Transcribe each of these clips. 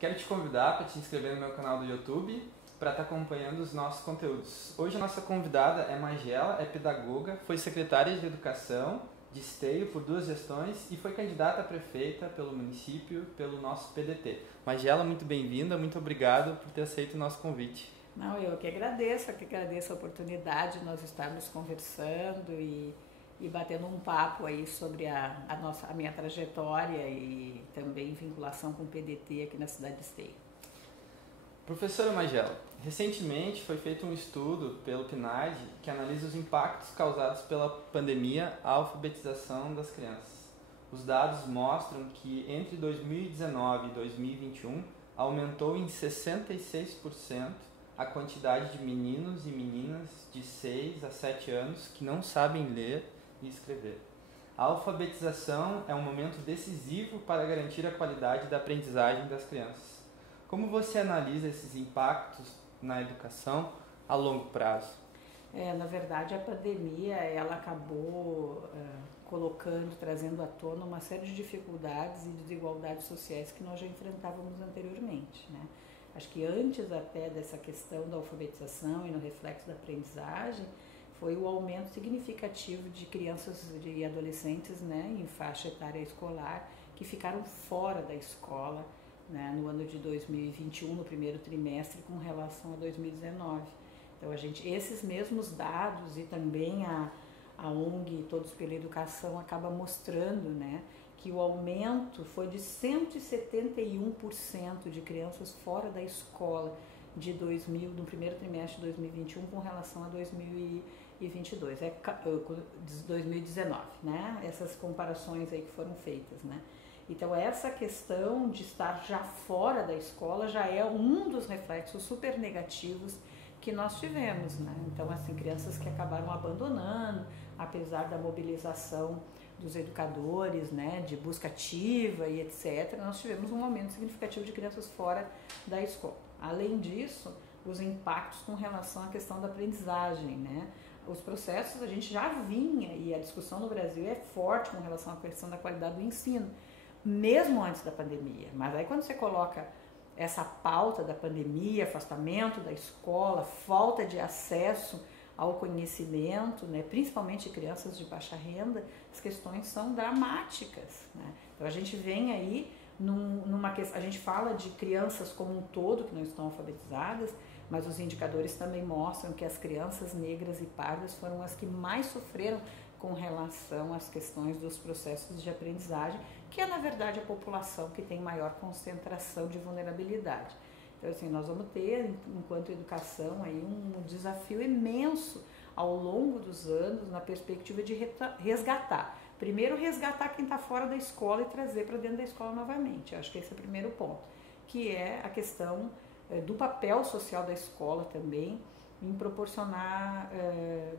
Quero te convidar para te inscrever no meu canal do YouTube para estar acompanhando os nossos conteúdos. Hoje a nossa convidada é Magela, é pedagoga, foi secretária de Educação de Esteio por 2 gestões e foi candidata a prefeita pelo município, pelo nosso PDT. Magela, muito bem-vinda, muito obrigado por ter aceito o nosso convite. Não, eu que agradeço a oportunidade de nós estarmos conversando e batendo um papo aí sobre a minha trajetória e também vinculação com o PDT aqui na cidade de Esteio. Professora Magela, recentemente foi feito um estudo pelo PNAD que analisa os impactos causados pela pandemia à alfabetização das crianças. Os dados mostram que entre 2019 e 2021 aumentou em 66% a quantidade de meninos e meninas de 6 a 7 anos que não sabem ler e escrever. A alfabetização é um momento decisivo para garantir a qualidade da aprendizagem das crianças. Como você analisa esses impactos na educação a longo prazo? Na verdade, a pandemia ela acabou trazendo à tona uma série de dificuldades e desigualdades sociais que nós já enfrentávamos anteriormente, né? Acho que antes até dessa questão da alfabetização e no reflexo da aprendizagem, foi o aumento significativo de crianças e adolescentes, né, em faixa etária escolar que ficaram fora da escola, né, no ano de 2021, no primeiro trimestre, com relação a 2019. Então, esses mesmos dados e também a ONG Todos pela Educação acaba mostrando, né, que o aumento foi de 171% de crianças fora da escola no primeiro trimestre de 2021 com relação a 2022, 2019, né? Essas comparações aí que foram feitas, né? Então essa questão de estar já fora da escola já é um dos reflexos super negativos que nós tivemos, né? Então assim, crianças que acabaram abandonando, apesar da mobilização dos educadores, né, de busca ativa e etc., nós tivemos um aumento significativo de crianças fora da escola. Além disso, os impactos com relação à questão da aprendizagem, né? Os processos a gente já vinha, e a discussão no Brasil é forte com relação à questão da qualidade do ensino, mesmo antes da pandemia. Mas aí quando você coloca essa pauta da pandemia, afastamento da escola, falta de acesso ao conhecimento, né, principalmente crianças de baixa renda, as questões são dramáticas, né? Então a gente vem aí a gente fala de crianças como um todo que não estão alfabetizadas, mas os indicadores também mostram que as crianças negras e pardas foram as que mais sofreram com relação às questões dos processos de aprendizagem, que é na verdade a população que tem maior concentração de vulnerabilidade. Então assim, nós vamos ter, enquanto educação, aí um desafio imenso ao longo dos anos na perspectiva de resgatar. Primeiro, resgatar quem está fora da escola e trazer para dentro da escola novamente. Eu acho que esse é o primeiro ponto, que é a questão do papel social da escola também em proporcionar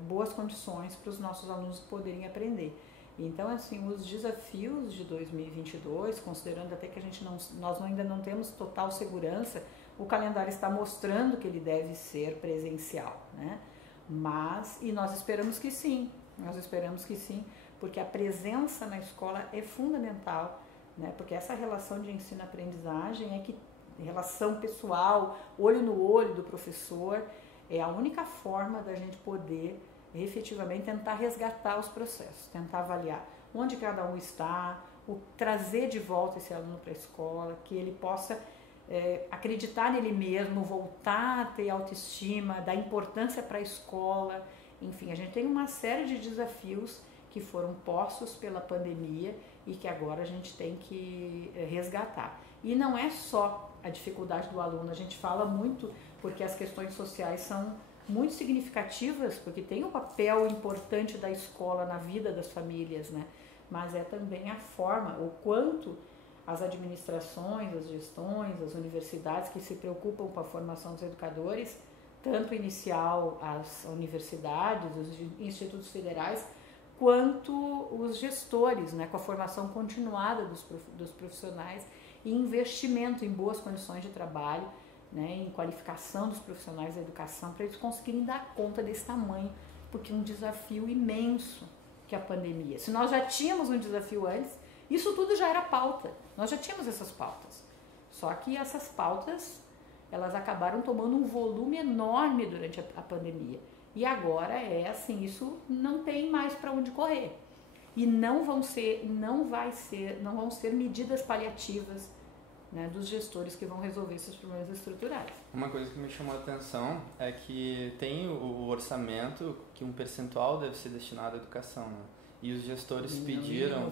boas condições para os nossos alunos poderem aprender. Então, assim, os desafios de 2022, considerando até que nós ainda não temos total segurança, o calendário está mostrando que ele deve ser presencial, né? E nós esperamos que sim, porque a presença na escola é fundamental, né? Porque essa relação de ensino-aprendizagem relação pessoal, olho no olho do professor, é a única forma da gente poder efetivamente tentar resgatar os processos, tentar avaliar onde cada um está, trazer de volta esse aluno para a escola, que ele possa acreditar nele mesmo, voltar a ter autoestima, dar importância para a escola. Enfim, a gente tem uma série de desafios que foram postos pela pandemia e que agora a gente tem que resgatar. E não é só a dificuldade do aluno, a gente fala muito porque as questões sociais são muito significativas, porque tem um papel importante da escola na vida das famílias, né? Mas é também a forma, o quanto as administrações, as gestões, as universidades que se preocupam com a formação dos educadores, tanto inicial as universidades, os institutos federais, quanto os gestores, né, com a formação continuada dos profissionais e investimento em boas condições de trabalho, né, em qualificação dos profissionais da educação para eles conseguirem dar conta desse tamanho, porque é um desafio imenso que a pandemia. Se nós já tínhamos um desafio antes, isso tudo já era pauta, nós já tínhamos essas pautas. Só que essas pautas, elas acabaram tomando um volume enorme durante a pandemia. E agora é assim, isso não tem mais para onde correr. E não vão ser medidas paliativas, né, dos gestores que vão resolver esses problemas estruturais. Uma coisa que me chamou a atenção é que tem o orçamento que um percentual deve ser destinado à educação, né? E os gestores pediram 25%,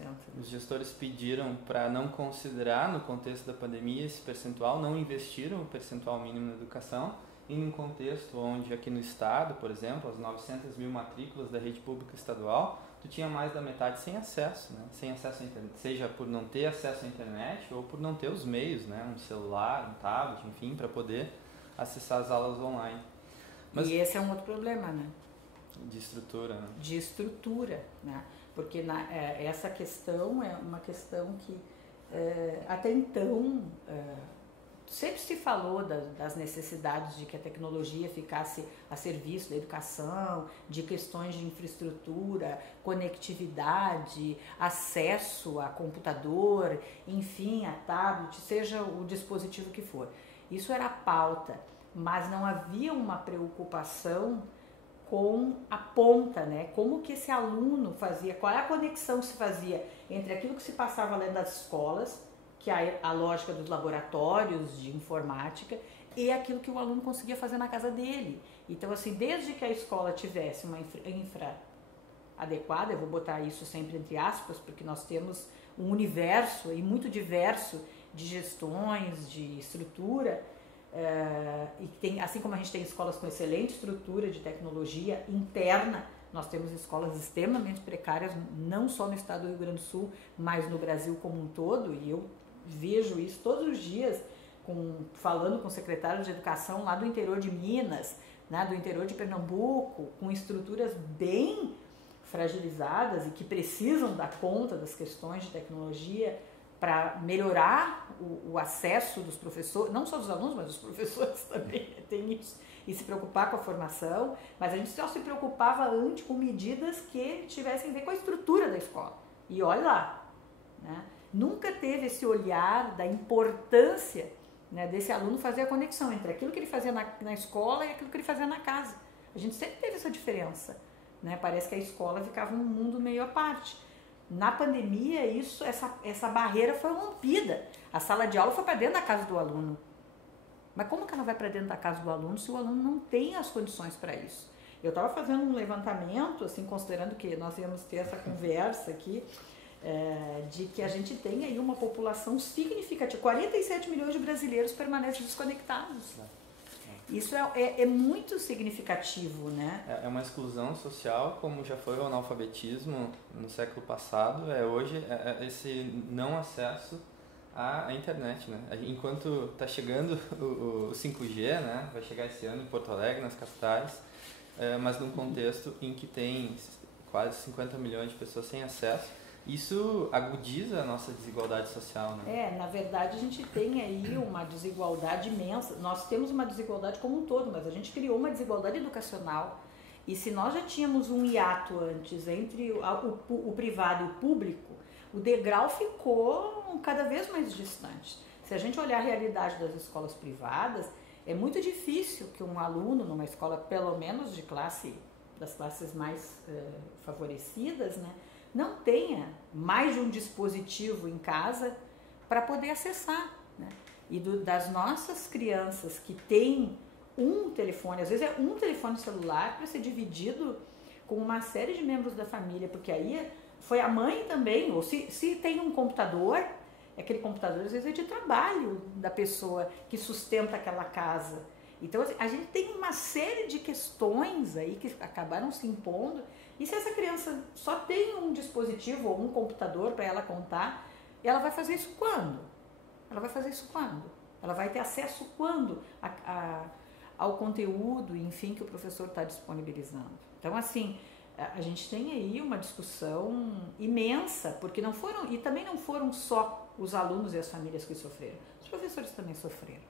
né? Os gestores pediram para não considerar no contexto da pandemia esse percentual, não investiram o percentual mínimo na educação, em um contexto onde aqui no estado, por exemplo, as 900 mil matrículas da rede pública estadual, tu tinha mais da metade sem acesso, né? Sem acesso à internet, seja por não ter acesso à internet ou por não ter os meios, né? Um celular, um tablet, enfim, para poder acessar as aulas online. Mas, e esse é um outro problema, né? De estrutura, né? De estrutura, né? Porque essa questão é uma questão que até então sempre se falou das necessidades de que a tecnologia ficasse a serviço da educação, de questões de infraestrutura, conectividade, acesso a computador, enfim, a tablet, seja o dispositivo que for. Isso era a pauta, mas não havia uma preocupação com a ponta, né? Como que esse aluno fazia, qual é a conexão que se fazia entre aquilo que se passava lá das escolas, que é a lógica dos laboratórios de informática, e aquilo que o aluno conseguia fazer na casa dele. Então, assim, desde que a escola tivesse uma infra adequada, eu vou botar isso sempre entre aspas, porque nós temos um universo e muito diverso de gestões, de estrutura, e tem, assim como a gente tem escolas com excelente estrutura de tecnologia interna, nós temos escolas extremamente precárias, não só no estado do Rio Grande do Sul, mas no Brasil como um todo, e eu vejo isso todos os dias, falando com secretários de educação lá do interior de Minas, né, do interior de Pernambuco, com estruturas bem fragilizadas e que precisam dar conta das questões de tecnologia para melhorar o acesso dos professores, não só dos alunos, mas dos professores também, tem isso, e se preocupar com a formação, mas a gente só se preocupava antes com medidas que tivessem a ver com a estrutura da escola. E olha lá, né? Nunca teve esse olhar da importância, né, desse aluno fazer a conexão entre aquilo que ele fazia na escola e aquilo que ele fazia na casa. A gente sempre teve essa diferença, né? Parece que a escola ficava um mundo meio à parte. Na pandemia, essa barreira foi rompida. A sala de aula foi para dentro da casa do aluno. Mas como que ela vai para dentro da casa do aluno se o aluno não tem as condições para isso? Eu estava fazendo um levantamento, assim, considerando que nós íamos ter essa conversa aqui, de que a gente tem aí uma população significativa. 47 milhões de brasileiros permanecem desconectados. Isso é muito significativo, né? É uma exclusão social, como já foi o analfabetismo no século passado, hoje esse não acesso à internet, né? Enquanto está chegando o 5G, né? Vai chegar esse ano em Porto Alegre, nas capitais, mas num contexto em que tem quase 50 milhões de pessoas sem acesso, isso agudiza a nossa desigualdade social, né? Na verdade a gente tem aí uma desigualdade imensa. Nós temos uma desigualdade como um todo, mas a gente criou uma desigualdade educacional. E se nós já tínhamos um hiato antes entre o privado e o público, o degrau ficou cada vez mais distante. Se a gente olhar a realidade das escolas privadas, é muito difícil que um aluno numa escola, pelo menos das classes mais favorecidas, né, não tenha mais de um dispositivo em casa para poder acessar, né? E das nossas crianças que têm um telefone, às vezes é um telefone celular para ser dividido com uma série de membros da família, porque aí foi a mãe também, ou se tem um computador, aquele computador às vezes é de trabalho da pessoa que sustenta aquela casa. Então a gente tem uma série de questões aí que acabaram se impondo. E se essa criança só tem um dispositivo ou um computador para ela contar, ela vai fazer isso quando? Ela vai fazer isso quando? Ela vai ter acesso quando ao conteúdo, enfim, que o professor está disponibilizando. Então, assim, a gente tem aí uma discussão imensa, porque também não foram só os alunos e as famílias que sofreram, os professores também sofreram.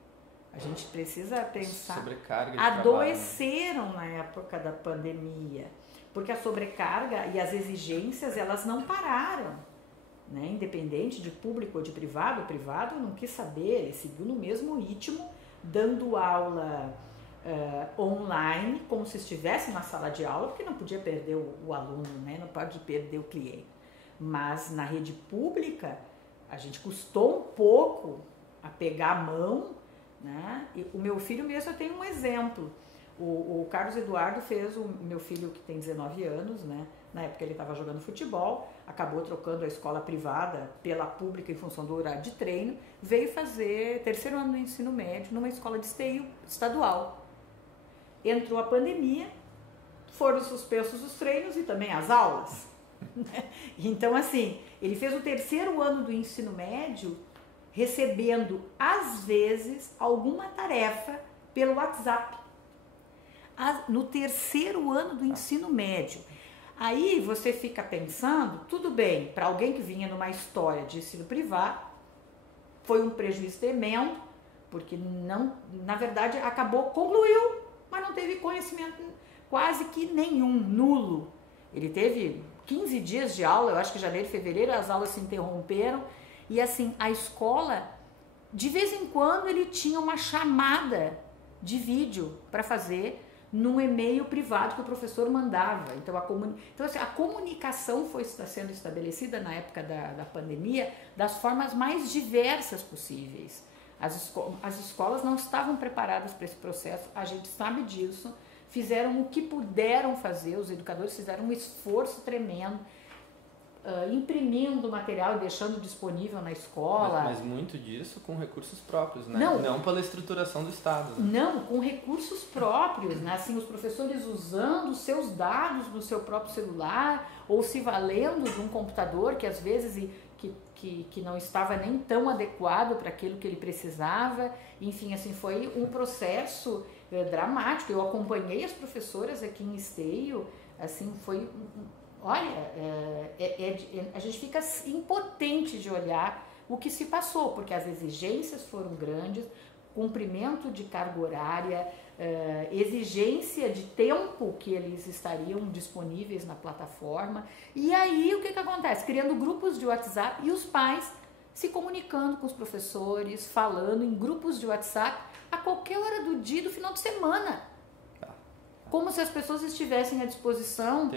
A gente precisa pensar, sobrecarga de adoeceram na época da pandemia, porque a sobrecarga e as exigências, elas não pararam, né? Independente de público ou de privado, o privado não quis saber, ele seguiu no mesmo ritmo, dando aula online, como se estivesse na sala de aula, porque não podia perder o aluno, né? Não pode perder o cliente. Mas na rede pública, a gente custou um pouco a pegar a mão, né? E o meu filho mesmo, eu tenho um exemplo. O Carlos Eduardo fez, o meu filho que tem 19 anos, né? Na época ele estava jogando futebol, acabou trocando a escola privada pela pública em função do horário de treino, veio fazer terceiro ano do ensino médio numa escola de esteio estadual. Entrou a pandemia, foram suspensos os treinos e também as aulas. Então, assim, ele fez o terceiro ano do ensino médio recebendo, às vezes, alguma tarefa pelo WhatsApp. No terceiro ano do ensino médio. Aí você fica pensando, tudo bem, para alguém que vinha numa história de ensino privado, foi um prejuízo tremendo, porque não, na verdade, concluiu, mas não teve conhecimento quase que nenhum, nulo. Ele teve 15 dias de aula, eu acho que janeiro e fevereiro as aulas se interromperam, e assim, a escola, de vez em quando ele tinha uma chamada de vídeo para fazer num e-mail privado que o professor mandava. Então, a comunicação está sendo estabelecida na época da pandemia das formas mais diversas possíveis. As escolas não estavam preparadas para esse processo, a gente sabe disso, fizeram o que puderam fazer, os educadores fizeram um esforço tremendo, imprimindo material e deixando disponível na escola. Mas muito disso com recursos próprios, né? Não pela estruturação do Estado. Né? Não, com recursos próprios, né? Assim, os professores usando os seus dados no seu próprio celular ou se valendo de um computador que às vezes que não estava nem tão adequado para aquilo que ele precisava. Enfim, assim, foi um processo dramático. Eu acompanhei as professoras aqui em Esteio, assim, foi... Olha, a gente fica impotente de olhar o que se passou, porque as exigências foram grandes, cumprimento de carga horária, exigência de tempo que eles estariam disponíveis na plataforma. E aí o que acontece? Criando grupos de WhatsApp e os pais se comunicando com os professores, falando em grupos de WhatsApp a qualquer hora do dia, do final de semana. Como se as pessoas estivessem à disposição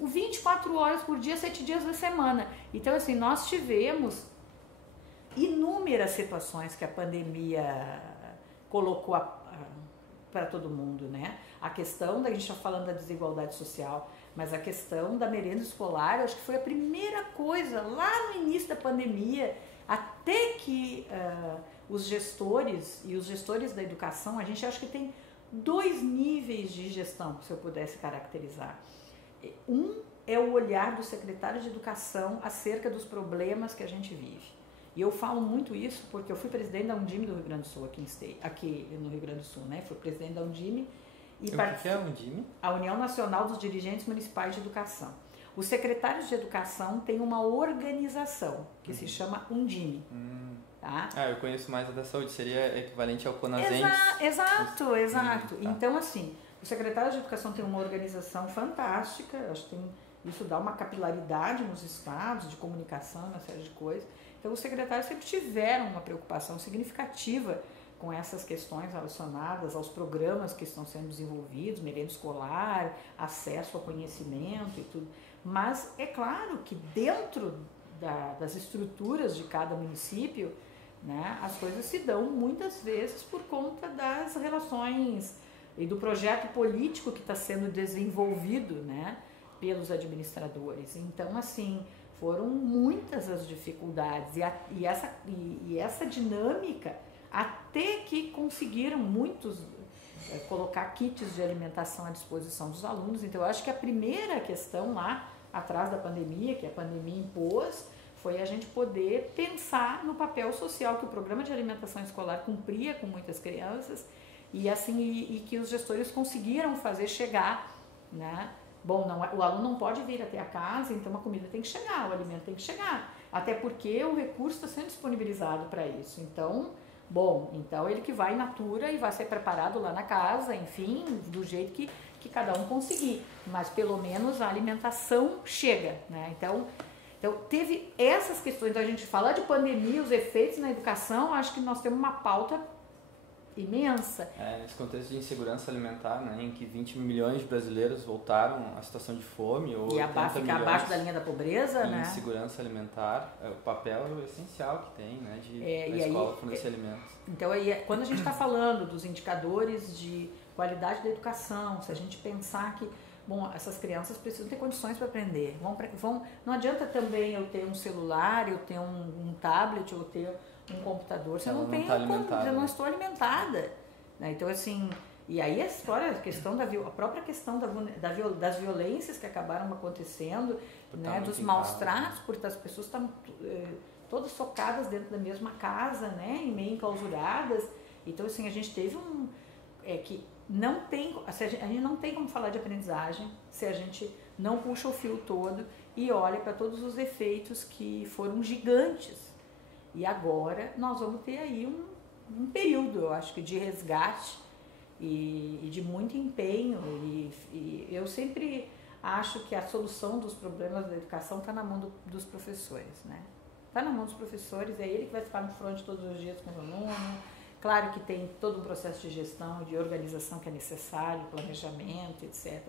24 horas por dia, 7 dias da semana. Então, assim, nós tivemos inúmeras situações que a pandemia colocou para todo mundo, né? A questão a gente está falando da desigualdade social, mas a questão da merenda escolar, acho que foi a primeira coisa lá no início da pandemia, até que os gestores da educação, a gente acha que tem 2 níveis de gestão, se eu pudesse caracterizar. Um é o olhar do secretário de educação acerca dos problemas que a gente vive. E eu falo muito isso porque eu fui presidente da Undime do Rio Grande do Sul, aqui no Rio Grande do Sul, né? Fui presidente da Undime. E o que é a Undime? A União Nacional dos Dirigentes Municipais de Educação. Os secretários de educação têm uma organização que se chama Undime. Tá? Eu conheço mais a da saúde, seria equivalente ao CONASENS. Exato. Tá. Então, assim, o secretário de educação tem uma organização fantástica, acho que isso dá uma capilaridade nos estados, de comunicação, uma série de coisas. Então, os secretários sempre tiveram uma preocupação significativa com essas questões relacionadas aos programas que estão sendo desenvolvidos, merenda escolar, acesso ao conhecimento e tudo. Mas é claro que dentro das estruturas de cada município, né, as coisas se dão muitas vezes por conta das relações e do projeto político que está sendo desenvolvido, né, pelos administradores. Então, assim, foram muitas as dificuldades e essa dinâmica, até que conseguiram muitos colocar kits de alimentação à disposição dos alunos. Então, eu acho que a primeira questão lá atrás da pandemia, que a pandemia impôs, foi a gente poder pensar no papel social que o programa de alimentação escolar cumpria com muitas crianças e assim e que os gestores conseguiram fazer chegar, né? Bom, o aluno não pode vir até a casa, então a comida tem que chegar, o alimento tem que chegar, até porque o recurso está sendo disponibilizado para isso. Então, então ele que vai in natura e vai ser preparado lá na casa, enfim, do jeito que cada um conseguir, mas pelo menos a alimentação chega, né? Então Então, teve essas questões. Então, a gente fala de pandemia, os efeitos na educação, acho que nós temos uma pauta imensa. Nesse contexto de insegurança alimentar, né, em que 20 milhões de brasileiros voltaram à situação de fome, ou e ficar abaixo da linha da pobreza, em né? Insegurança alimentar, o papel essencial que tem, né, da escola fornecer alimentos. Então, quando a gente está falando dos indicadores de qualidade da educação, se a gente pensar que, bom, essas crianças precisam ter condições para aprender. Não adianta também eu ter um celular, eu ter um tablet, eu ter um computador, se eu não tenho, eu não estou alimentada. Né? Então, assim, e aí a questão a própria questão das violências que acabaram acontecendo, né? Dos maus tratos, porque as pessoas estão todas socadas dentro da mesma casa, né? E meio enclausuradas. Então, assim, a gente teve que não tem, a gente não tem como falar de aprendizagem se a gente não puxa o fio todo e olha para todos os efeitos que foram gigantes. E agora nós vamos ter aí um período, eu acho que de resgate e de muito empenho. E eu sempre acho que a solução dos problemas da educação está na mão dos professores, né? Está na mão dos professores, é ele que vai ficar no front todos os dias com o aluno. Claro que tem todo um processo de gestão, de organização que é necessário, planejamento, etc.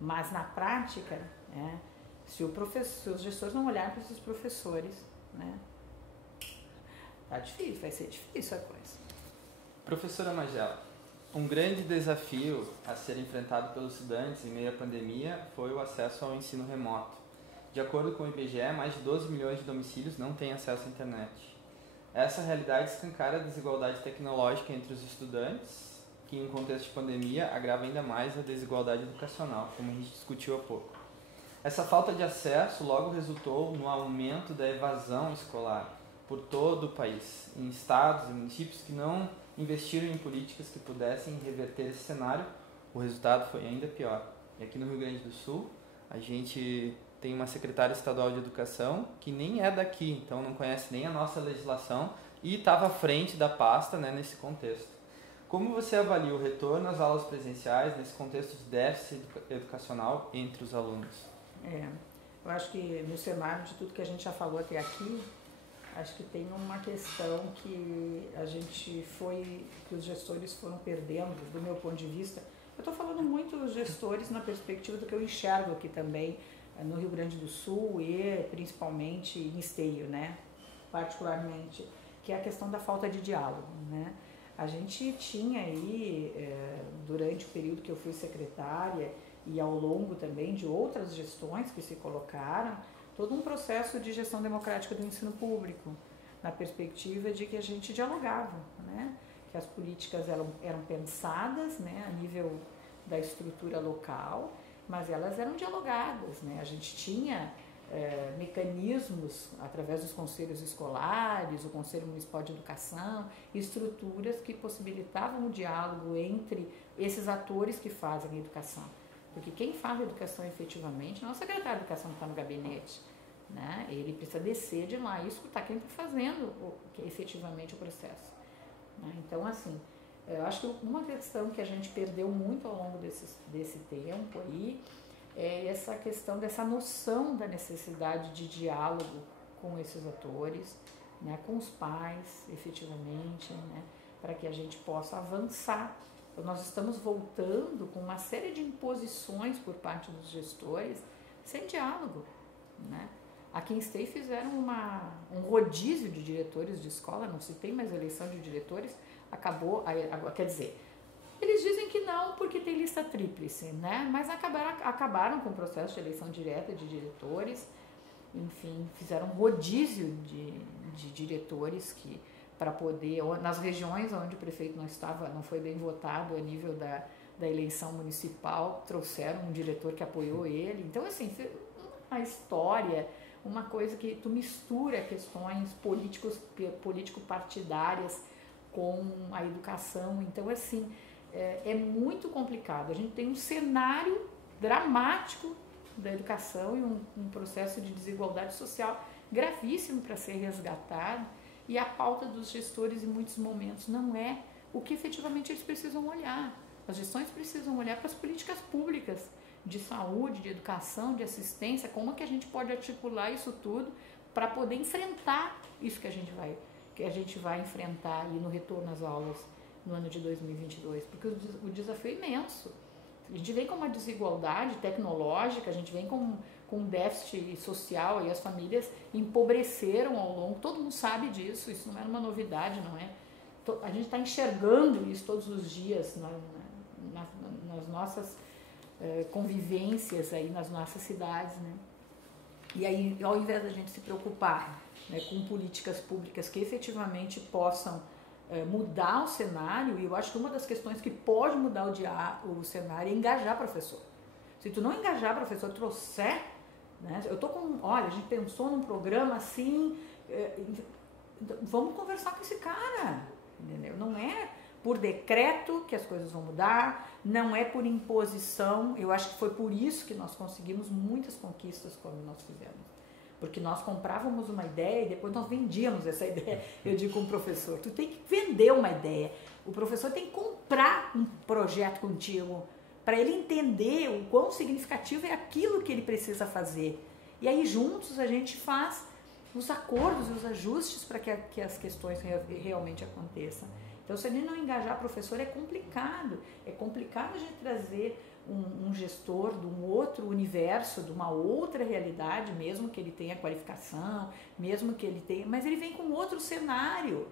Mas na prática, né, se os gestores não olharem para esses professores, né, tá difícil, vai ser difícil a coisa. Professora Magela, um grande desafio a ser enfrentado pelos estudantes em meio à pandemia foi o acesso ao ensino remoto. De acordo com o IBGE, mais de 12 milhões de domicílios não têm acesso à internet. Essa realidade escancara a desigualdade tecnológica entre os estudantes, que em contexto de pandemia agrava ainda mais a desigualdade educacional, como a gente discutiu há pouco. Essa falta de acesso logo resultou no aumento da evasão escolar por todo o país, em estados e municípios que não investiram em políticas que pudessem reverter esse cenário. O resultado foi ainda pior. E aqui no Rio Grande do Sul, a gente tem uma secretária estadual de educação que nem é daqui, então não conhece nem a nossa legislação e estava à frente da pasta, né, nesse contexto. Como você avalia o retorno às aulas presenciais nesse contexto de déficit educacional entre os alunos? Eu acho que no cenário de tudo que a gente já falou até aqui, acho que tem uma questão que que os gestores foram perdendo, do meu ponto de vista. Eu estou falando muito dos gestores na perspectiva do que eu enxergo aqui também, no Rio Grande do Sul e principalmente em Esteio, né? Particularmente, que é a questão da falta de diálogo, né? A gente tinha aí, durante o período que eu fui secretária e ao longo também de outras gestões que se colocaram, todo um processo de gestão democrática do ensino público, na perspectiva de que a gente dialogava, né? Que as políticas eram pensadas, né, a nível da estrutura local, mas elas eram dialogadas, né? A gente tinha mecanismos através dos conselhos escolares, o Conselho Municipal de Educação, estruturas que possibilitavam o diálogo entre esses atores que fazem a educação. Porque quem faz a educação efetivamente não é o secretário de educação que está no gabinete, né? Ele precisa descer de lá e escutar quem está fazendo efetivamente o processo. Né? Então, assim, eu acho que uma questão que a gente perdeu muito ao longo desse tempo aí é essa questão dessa noção da necessidade de diálogo com esses atores, né, com os pais, efetivamente, né, para que a gente possa avançar. Então, nós estamos voltando com uma série de imposições por parte dos gestores sem diálogo, né? Aqui em Esteio fizeram um rodízio de diretores de escola, não se tem mais eleição de diretores, quer dizer, eles dizem que não porque tem lista tríplice, né? Mas acabaram com o processo de eleição direta de diretores, enfim, fizeram um rodízio de diretores que, para poder, nas regiões onde o prefeito não foi bem votado a nível da eleição municipal, trouxeram um diretor que apoiou ele. Então, assim, uma história, uma coisa que tu mistura questões político-partidárias com a educação. Então, assim, é muito complicado. A gente tem um cenário dramático da educação e um processo de desigualdade social gravíssimo para ser resgatado, e a pauta dos gestores em muitos momentos não é o que efetivamente eles precisam olhar. As gestões precisam olhar para as políticas públicas de saúde, de educação, de assistência, como é que a gente pode articular isso tudo para poder enfrentar isso que a gente vai enfrentar ali no retorno às aulas no ano de 2022, porque o desafio é imenso. A gente vem com uma desigualdade tecnológica, a gente vem com um déficit social, e as famílias empobreceram ao longo, todo mundo sabe disso, isso não é uma novidade, não é? A gente está enxergando isso todos os dias nas nossas convivências aí, nas nossas cidades, né? E aí, ao invés da gente se preocupar, né, com políticas públicas que efetivamente possam mudar o cenário, e eu acho que uma das questões que pode mudar o cenário é engajar professor. Se tu não engajar professor, trouxer, né, olha, a gente pensou num programa assim, vamos conversar com esse cara, entendeu? Não é por decreto que as coisas vão mudar, não é por imposição. Eu acho que foi por isso que nós conseguimos muitas conquistas quando nós fizemos. Porque nós comprávamos uma ideia e depois nós vendíamos essa ideia. Eu digo como professor, tu tem que vender uma ideia. O professor tem que comprar um projeto contigo para ele entender o quão significativo é aquilo que ele precisa fazer. E aí juntos a gente faz os acordos e os ajustes para que as questões realmente aconteçam. Então, se a gente não engajar professor, é complicado. É complicado a gente trazer um gestor de um outro universo, de uma outra realidade, mesmo que ele tenha qualificação, mesmo que ele tenha... Mas ele vem com outro cenário.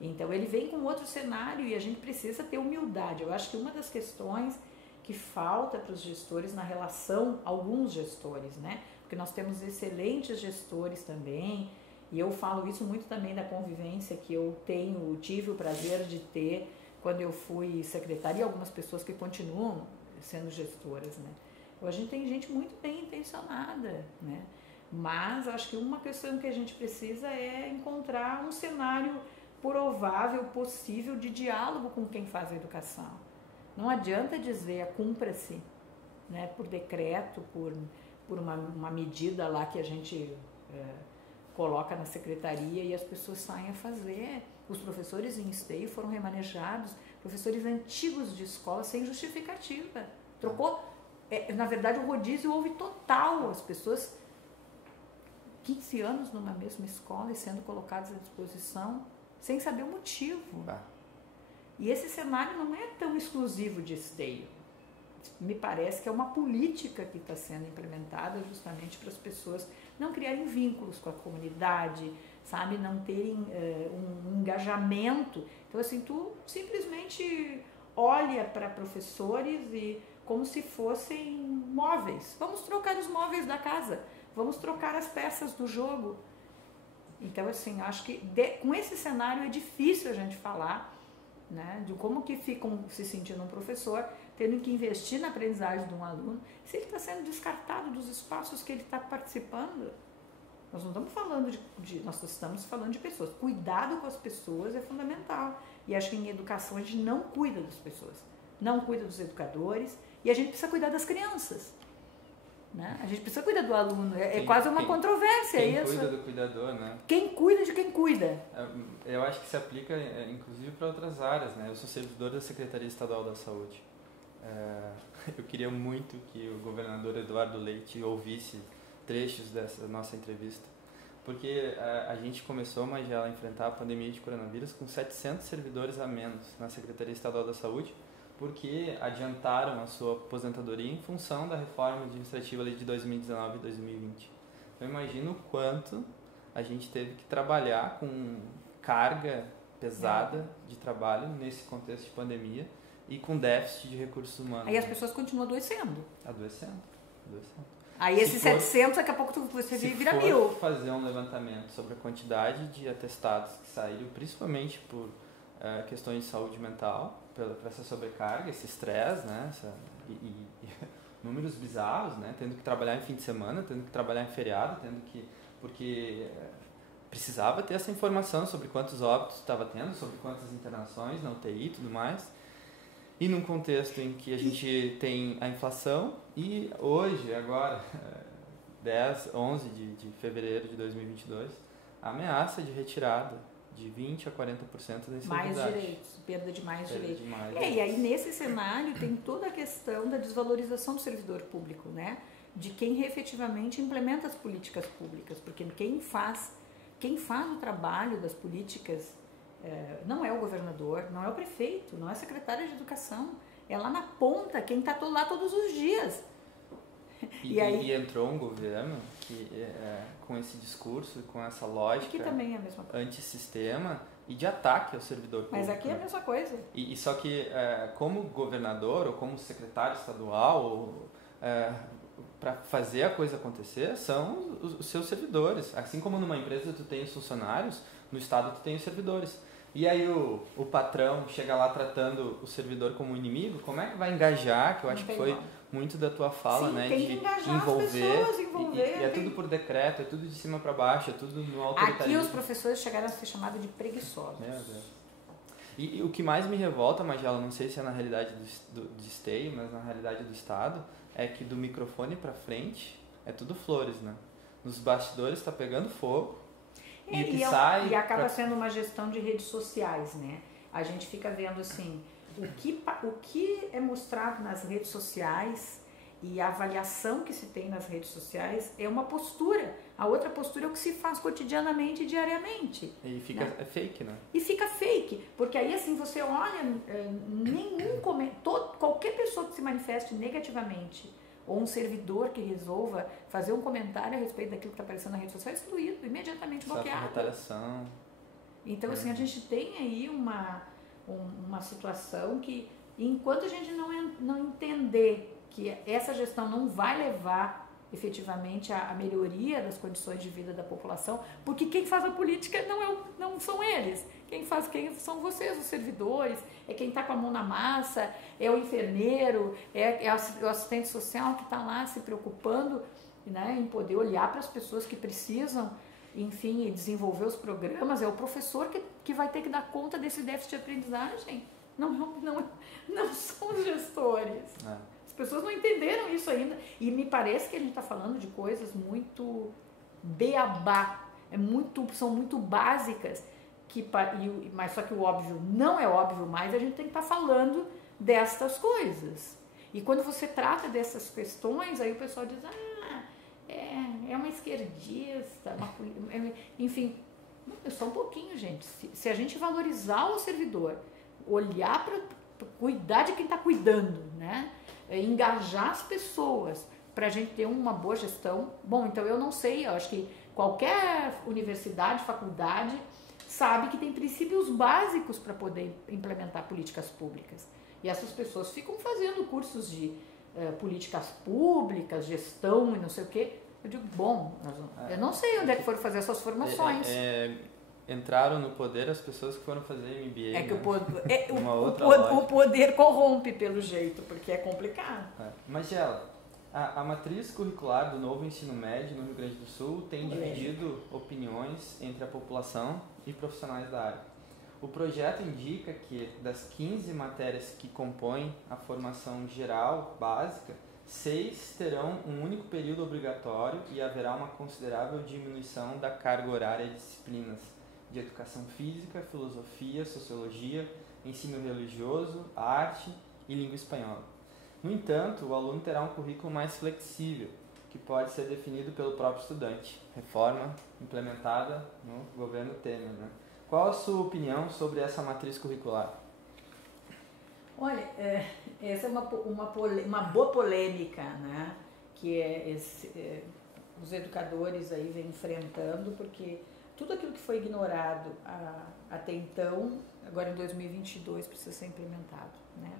Então, ele vem com outro cenário e a gente precisa ter humildade. Eu acho que uma das questões que falta para os gestores na relação, alguns gestores, né? Porque nós temos excelentes gestores também, e eu falo isso muito também da convivência que eu tive o prazer de ter quando eu fui secretária, e algumas pessoas que continuam sendo gestoras, né? A gente tem gente muito bem intencionada, né? Mas acho que uma questão que a gente precisa é encontrar um cenário provável, possível, de diálogo com quem faz a educação. Não adianta dizer, cumpra-se, né, por decreto, por uma medida lá que a gente coloca na secretaria e as pessoas saem a fazer. Os professores em esteio foram remanejados, professores antigos de escola sem justificativa. Trocou, na verdade o rodízio houve total, as pessoas 15 anos numa mesma escola e sendo colocadas à disposição sem saber o motivo. E esse cenário não é tão exclusivo de esteio. Me parece que é uma política que está sendo implementada justamente para as pessoas não criarem vínculos com a comunidade, sabe, não terem um engajamento. Então, assim, tu simplesmente olha para professores e como se fossem móveis. Vamos trocar os móveis da casa, vamos trocar as peças do jogo. Então, assim, acho que com esse cenário é difícil a gente falar, né, de como que ficam se sentindo um professor tendo que investir na aprendizagem de um aluno, se ele está sendo descartado dos espaços que ele está participando. Nós não estamos falando nós estamos falando de pessoas. Cuidado com as pessoas é fundamental. E acho que em educação a gente não cuida das pessoas, não cuida dos educadores, e a gente precisa cuidar das crianças, né? A gente precisa cuidar do aluno. É quase uma controvérsia isso. Quem cuida do cuidador, né? Quem cuida de quem cuida. Eu acho que se aplica, inclusive, para outras áreas, né? Eu sou servidor da Secretaria Estadual da Saúde. Eu queria muito que o governador Eduardo Leite ouvisse trechos dessa nossa entrevista, porque a gente começou, Magela, a enfrentar a pandemia de coronavírus com 700 servidores a menos na Secretaria Estadual da Saúde, porque adiantaram a sua aposentadoria em função da reforma administrativa ali de 2019 e 2020. Eu imagino o quanto a gente teve que trabalhar com carga pesada de trabalho nesse contexto de pandemia e com déficit de recursos humanos. Aí as pessoas continuam adoecendo. Adoecendo. Aí esses 700, daqui a pouco você vira 1000. Se for fazer um levantamento sobre a quantidade de atestados que saíram, principalmente por questões de saúde mental, por essa sobrecarga, esse estresse, né, e números bizarros, né, tendo que trabalhar em fim de semana, tendo que trabalhar em feriado, porque precisava ter essa informação sobre quantos óbitos estava tendo, sobre quantas internações na UTI e tudo mais. E num contexto em que a gente tem a inflação e hoje, agora, 11 de fevereiro de 2022, a ameaça de retirada de 20% a 40% da insalubridade. Mais direitos, perda de mais direitos. E aí nesse cenário tem toda a questão da desvalorização do servidor público, né? De quem efetivamente implementa as políticas públicas, porque quem faz o trabalho das políticas não é o governador, não é o prefeito, não é a secretária de educação, é lá na ponta, quem está lá todos os dias. E entrou um governo que, com esse discurso, com essa lógica aqui também é a mesma coisa. Antissistema e de ataque ao servidor público. Mas aqui é a mesma coisa. E só que, como governador ou como secretário estadual, para fazer a coisa acontecer, são os seus servidores. Assim como numa empresa tu tem os funcionários, no estado tu tem os servidores. E aí o patrão chega lá tratando o servidor como inimigo, como é que vai engajar, que eu acho que foi muito da tua fala, sim, né? Tem de que envolver. As pessoas, e é tudo por decreto, é tudo de cima para baixo, é tudo no autoritarismo. Aqui os professores chegaram a ser chamados de preguiçosos. Meu Deus. E o que mais me revolta, Magela, não sei se é na realidade de esteio, mas na realidade do estado, é que do microfone para frente é tudo flores, né? Nos bastidores está pegando fogo. E acaba sendo uma gestão de redes sociais, né? A gente fica vendo assim, o que é mostrado nas redes sociais e a avaliação que se tem nas redes sociais é uma postura. A outra postura é o que se faz cotidianamente e diariamente. E fica fake, né? E fica fake, porque aí assim você olha, qualquer pessoa que se manifeste negativamente ou um servidor que resolva fazer um comentário a respeito daquilo que está aparecendo na rede social é excluído, imediatamente bloqueado. Retaliação. Então, assim, a gente tem aí uma situação que, enquanto a gente não entender que essa gestão não vai levar efetivamente à melhoria das condições de vida da população, porque quem faz a política não são eles. Quem são vocês, os servidores, é quem está com a mão na massa, é o enfermeiro, é o assistente social que está lá se preocupando, né, em poder olhar para as pessoas que precisam, enfim, e desenvolver os programas, é o professor que vai ter que dar conta desse déficit de aprendizagem, não são os gestores. As pessoas não entenderam isso ainda, e me parece que a gente está falando de coisas muito beabá, são muito básicas, mas só que o óbvio não é óbvio mais, a gente tem que estar falando destas coisas. E quando você trata dessas questões, aí o pessoal diz, é uma esquerdista, enfim, só um pouquinho, gente. Se a gente valorizar o servidor, olhar para cuidar de quem está cuidando, né? Engajar as pessoas para a gente ter uma boa gestão. Bom, então eu não sei, eu acho que qualquer universidade, faculdade sabe que tem princípios básicos para poder implementar políticas públicas. E essas pessoas ficam fazendo cursos de políticas públicas, gestão e não sei o quê. Eu digo, bom, eu não sei onde é que foram fazer essas formações. Entraram no poder as pessoas que foram fazer MBA. O poder corrompe pelo jeito, porque é complicado. Magela, a matriz curricular do novo ensino médio no Rio Grande do Sul tem dividido opiniões entre a população e profissionais da área. O projeto indica que das 15 matérias que compõem a formação geral básica, 6 terão um único período obrigatório e haverá uma considerável diminuição da carga horária de disciplinas de educação física, filosofia, sociologia, ensino religioso, arte e língua espanhola. No entanto, o aluno terá um currículo mais flexível, que pode ser definido pelo próprio estudante. Reforma implementada no governo Temer, né? Qual a sua opinião sobre essa matriz curricular? Olha, essa é uma boa polêmica, né? Que os educadores aí vêm enfrentando, porque tudo aquilo que foi ignorado até então, agora em 2022, precisa ser implementado, né?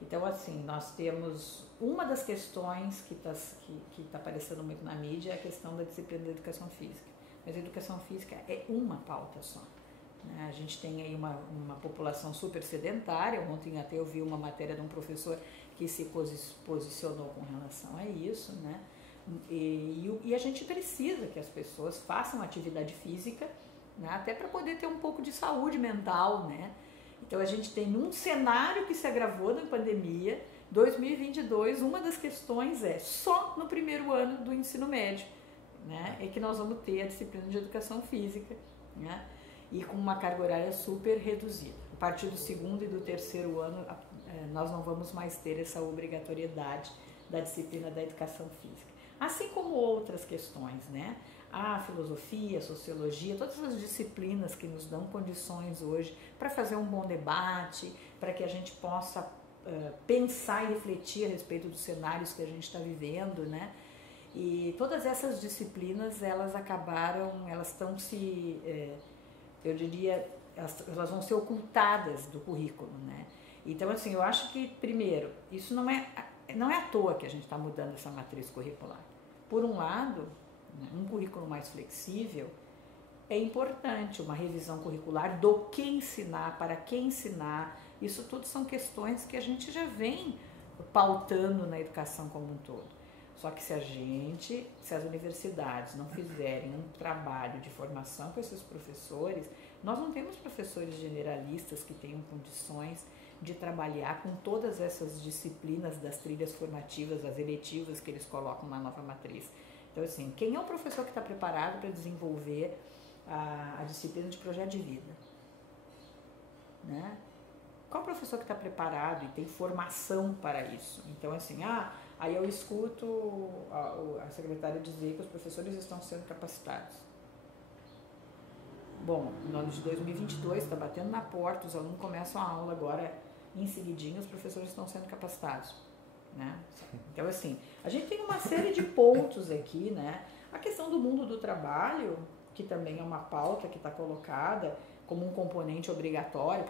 Então, assim, nós temos uma das questões que está aparecendo muito na mídia, é a questão da disciplina da educação física. Mas a educação física é uma pauta só. Né? A gente tem aí uma população super sedentária. Ontem até eu vi uma matéria de um professor que se posicionou com relação a isso, né? E a gente precisa que as pessoas façam atividade física, né? Até para poder ter um pouco de saúde mental, né? Então a gente tem um cenário que se agravou na pandemia, 2022, uma das questões é só no primeiro ano do ensino médio, né? É que nós vamos ter a disciplina de educação física, né? e com uma carga horária super reduzida. A partir do segundo e do terceiro ano, nós não vamos mais ter essa obrigatoriedade da disciplina da educação física. Assim como outras questões, né? A filosofia, a sociologia, todas as disciplinas que nos dão condições hoje para fazer um bom debate, para que a gente possa pensar e refletir a respeito dos cenários que a gente está vivendo, né? E todas essas disciplinas, elas estão se, eu diria, elas vão ser ocultadas do currículo, né? Então, assim, eu acho que, primeiro, isso não é à toa que a gente está mudando essa matriz curricular. Por um lado, um currículo mais flexível é importante, uma revisão curricular do que ensinar, para que ensinar. Isso tudo são questões que a gente já vem pautando na educação como um todo. Só que se as universidades não fizerem um trabalho de formação com esses professores, nós não temos professores generalistas que tenham condições de trabalhar com todas essas disciplinas das trilhas formativas, as eletivas que eles colocam na nova matriz. Então, assim, quem é o professor que está preparado para desenvolver a disciplina de projeto de vida? Né? Qual professor que está preparado e tem formação para isso? Então, assim, aí eu escuto a secretária dizer que os professores estão sendo capacitados. Bom, no ano de 2022 está batendo na porta, os alunos começam a aula agora, em seguidinho os professores estão sendo capacitados. Né? Então, assim, a gente tem uma série de pontos aqui, né? A questão do mundo do trabalho, que também é uma pauta que está colocada como um componente obrigatório,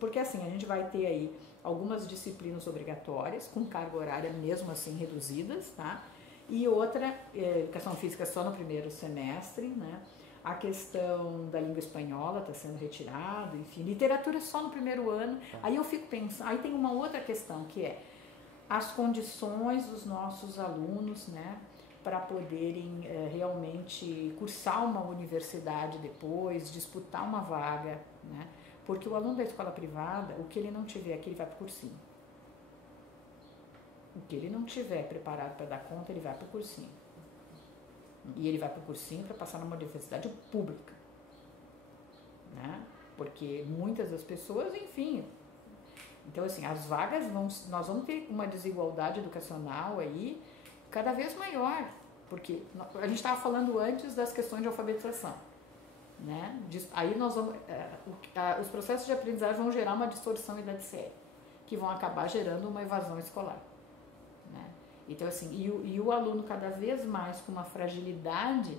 porque assim, a gente vai ter aí algumas disciplinas obrigatórias, com carga horária mesmo assim reduzidas, tá? E outra, educação física só no primeiro semestre, né? A questão da língua espanhola está sendo retirada, enfim, literatura só no primeiro ano. Aí eu fico pensando, aí tem uma outra questão que é as condições dos nossos alunos, né, para poderem realmente cursar uma universidade depois, disputar uma vaga, né? Porque o aluno da escola privada, o que ele não tiver aqui, ele vai para o cursinho. O que ele não tiver preparado para dar conta, ele vai para o cursinho. E ele vai para o cursinho para passar numa universidade pública, né? Porque muitas das pessoas, enfim... Então, assim, as vagas nós vamos ter uma desigualdade educacional aí cada vez maior, porque a gente estava falando antes das questões de alfabetização, né? Aí nós vamos, os processos de aprendizagem vão gerar uma distorção em idade séria, que vão acabar gerando uma evasão escolar, né? Então, assim, e o aluno cada vez mais com uma fragilidade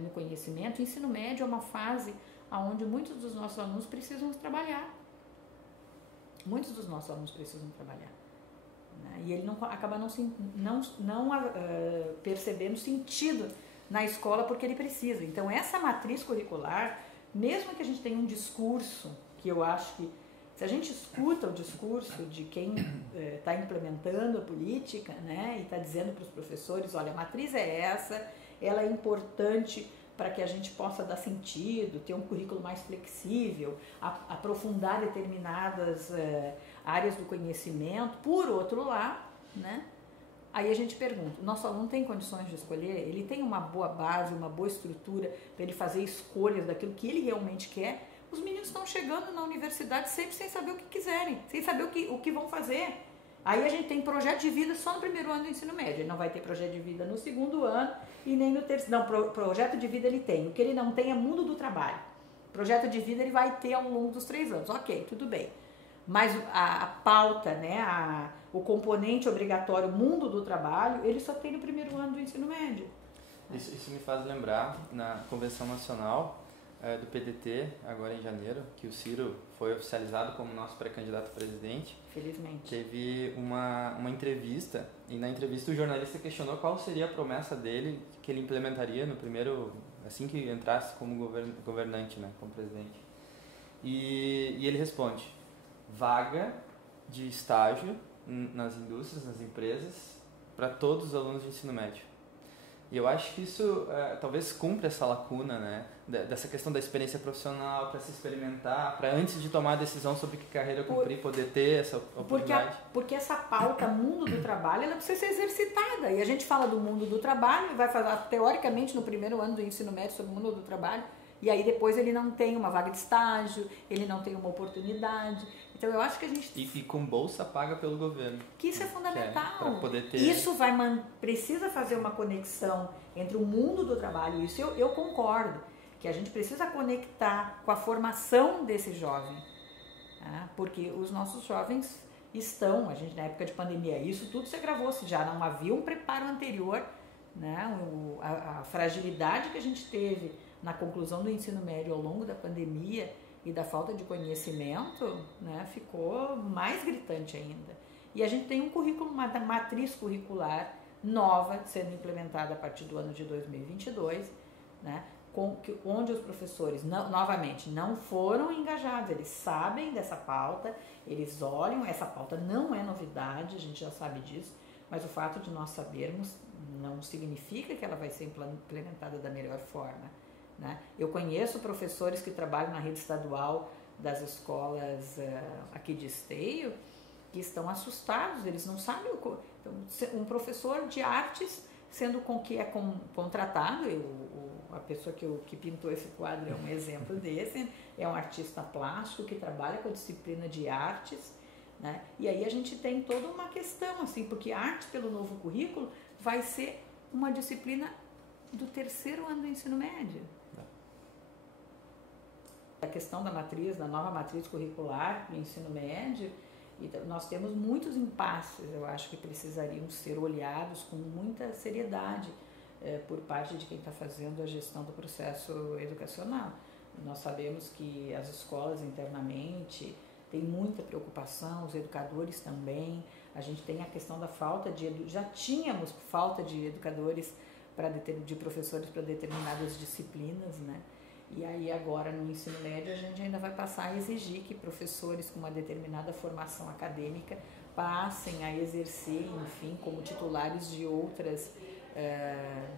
no conhecimento. O ensino médio é uma fase onde muitos dos nossos alunos precisam trabalhar. Muitos dos nossos alunos precisam trabalhar, né? E ele acaba não percebendo sentido na escola porque ele precisa. Então, essa matriz curricular, mesmo que a gente tenha um discurso, que eu acho que, se a gente escuta o discurso de quem está implementando a política, né, e está dizendo para os professores, olha, a matriz é essa, ela é importante para que a gente possa dar sentido, ter um currículo mais flexível, aprofundar determinadas áreas do conhecimento. Por outro lado, né, aí a gente pergunta, o nosso aluno tem condições de escolher? Ele tem uma boa base, uma boa estrutura para ele fazer escolhas daquilo que ele realmente quer? Os meninos estão chegando na universidade sempre sem saber o que quiserem, sem saber o que vão fazer. Aí a gente tem projeto de vida só no primeiro ano do ensino médio. Ele não vai ter projeto de vida no segundo ano e nem no terceiro. Não, projeto de vida ele tem. O que ele não tem é mundo do trabalho. Projeto de vida ele vai ter ao longo dos 3 anos. Ok, tudo bem. Mas a pauta, né, o componente obrigatório mundo do trabalho, ele só tem no primeiro ano do ensino médio. Isso me faz lembrar, na Convenção Nacional do PDT, agora em janeiro, que o Ciro foi oficializado como nosso pré-candidato a presidente. Felizmente. Teve uma entrevista, e na entrevista o jornalista questionou qual seria a promessa dele que ele implementaria no primeiro, assim que entrasse como governante, né, como presidente. E ele responde: vaga de estágio nas indústrias, nas empresas, para todos os alunos de ensino médio. E eu acho que isso talvez cumpra essa lacuna, né, dessa questão da experiência profissional, para se experimentar, para antes de tomar a decisão sobre que carreira cumprir, poder ter essa oportunidade. Porque essa pauta mundo do trabalho, ela precisa ser exercitada. E a gente fala do mundo do trabalho, vai falar teoricamente no primeiro ano do ensino médio sobre o mundo do trabalho, e aí depois ele não tem uma vaga de estágio, ele não tem uma oportunidade. Então eu acho que a gente... E com bolsa paga pelo governo. Que isso é fundamental. Para poder ter... Isso precisa fazer uma conexão entre o mundo do trabalho, isso eu concordo, que a gente precisa conectar com a formação desse jovem, né? Porque os nossos jovens estão, a gente na época de pandemia, isso tudo se agravou, se já não havia um preparo anterior, né? A fragilidade que a gente teve na conclusão do ensino médio ao longo da pandemia e da falta de conhecimento, né, ficou mais gritante ainda. E a gente tem um currículo, uma matriz curricular nova sendo implementada a partir do ano de 2022, né, onde os professores, novamente, não foram engajados, eles sabem dessa pauta, eles olham, essa pauta não é novidade, a gente já sabe disso, mas o fato de nós sabermos não significa que ela vai ser implementada da melhor forma. Né? Eu conheço professores que trabalham na rede estadual das escolas aqui de Esteio que estão assustados, eles não sabem um professor de artes sendo que é contratado, a pessoa que pintou esse quadro é um exemplo desse, é um artista plástico que trabalha com a disciplina de artes, né? E aí a gente tem toda uma questão, assim, porque arte pelo novo currículo vai ser uma disciplina do terceiro ano do ensino médio. A questão da nova matriz curricular do ensino médio, nós temos muitos impasses, eu acho que precisariam ser olhados com muita seriedade por parte de quem está fazendo a gestão do processo educacional. Nós sabemos que as escolas internamente têm muita preocupação, os educadores também, a gente tem a questão da falta já tínhamos falta de educadores, de professores para determinadas disciplinas, né? E aí agora no ensino médio a gente ainda vai passar a exigir que professores com uma determinada formação acadêmica passem a exercer, enfim, como titulares de outras,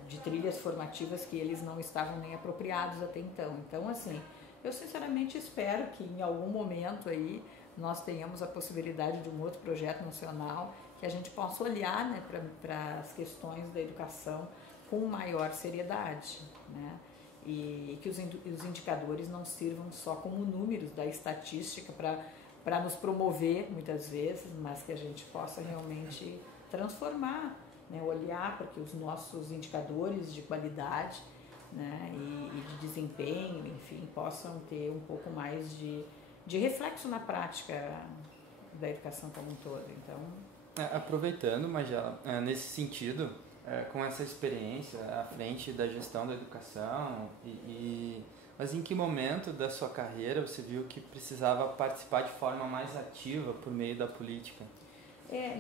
de trilhas formativas que eles não estavam nem apropriados até então. Então, assim, eu sinceramente espero que em algum momento aí nós tenhamos a possibilidade de um outro projeto nacional que a gente possa olhar, né, para as questões da educação com maior seriedade, né? E que os indicadores não sirvam só como números da estatística para nos promover muitas vezes, mas que a gente possa realmente transformar, né, olhar para que os nossos indicadores de qualidade, né, e de desempenho, enfim, possam ter um pouco mais de reflexo na prática da educação como um todo. Então, aproveitando, Magela, nesse sentido, com essa experiência à frente da gestão da educação, mas em que momento da sua carreira você viu que precisava participar de forma mais ativa por meio da política?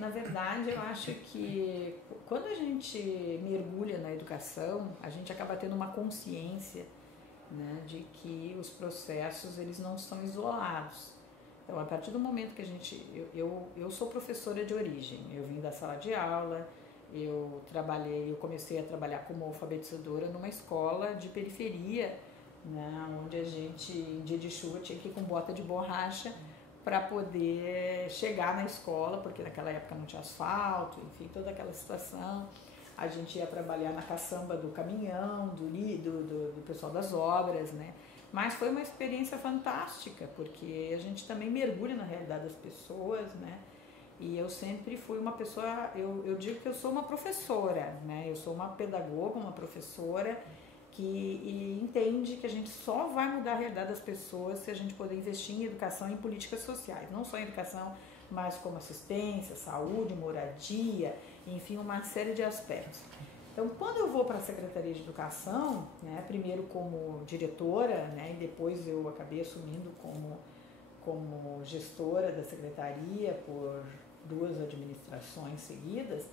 Na verdade, eu acho que quando a gente mergulha na educação, a gente acaba tendo uma consciência, né, de que os processos eles não são isolados. Então, a partir do momento que eu sou professora de origem, eu vim da sala de aula, eu comecei a trabalhar como alfabetizadora numa escola de periferia, né, onde a gente, em dia de chuva, tinha que ir com bota de borracha para poder chegar na escola, porque naquela época não tinha asfalto, enfim, toda aquela situação. A gente ia trabalhar na caçamba do caminhão, do pessoal das obras, né? Mas foi uma experiência fantástica, porque a gente também mergulha na realidade das pessoas, né? E eu sempre fui uma pessoa, eu digo que eu sou uma professora, né? Eu sou uma pedagoga, uma professora que entende que a gente só vai mudar a realidade das pessoas se a gente puder investir em educação e em políticas sociais. Não só em educação, mas como assistência, saúde, moradia, enfim, uma série de aspectos. Então, quando eu vou para a Secretaria de Educação, né, primeiro como diretora, né, e depois eu acabei assumindo como gestora da Secretaria por 2 administrações seguidas,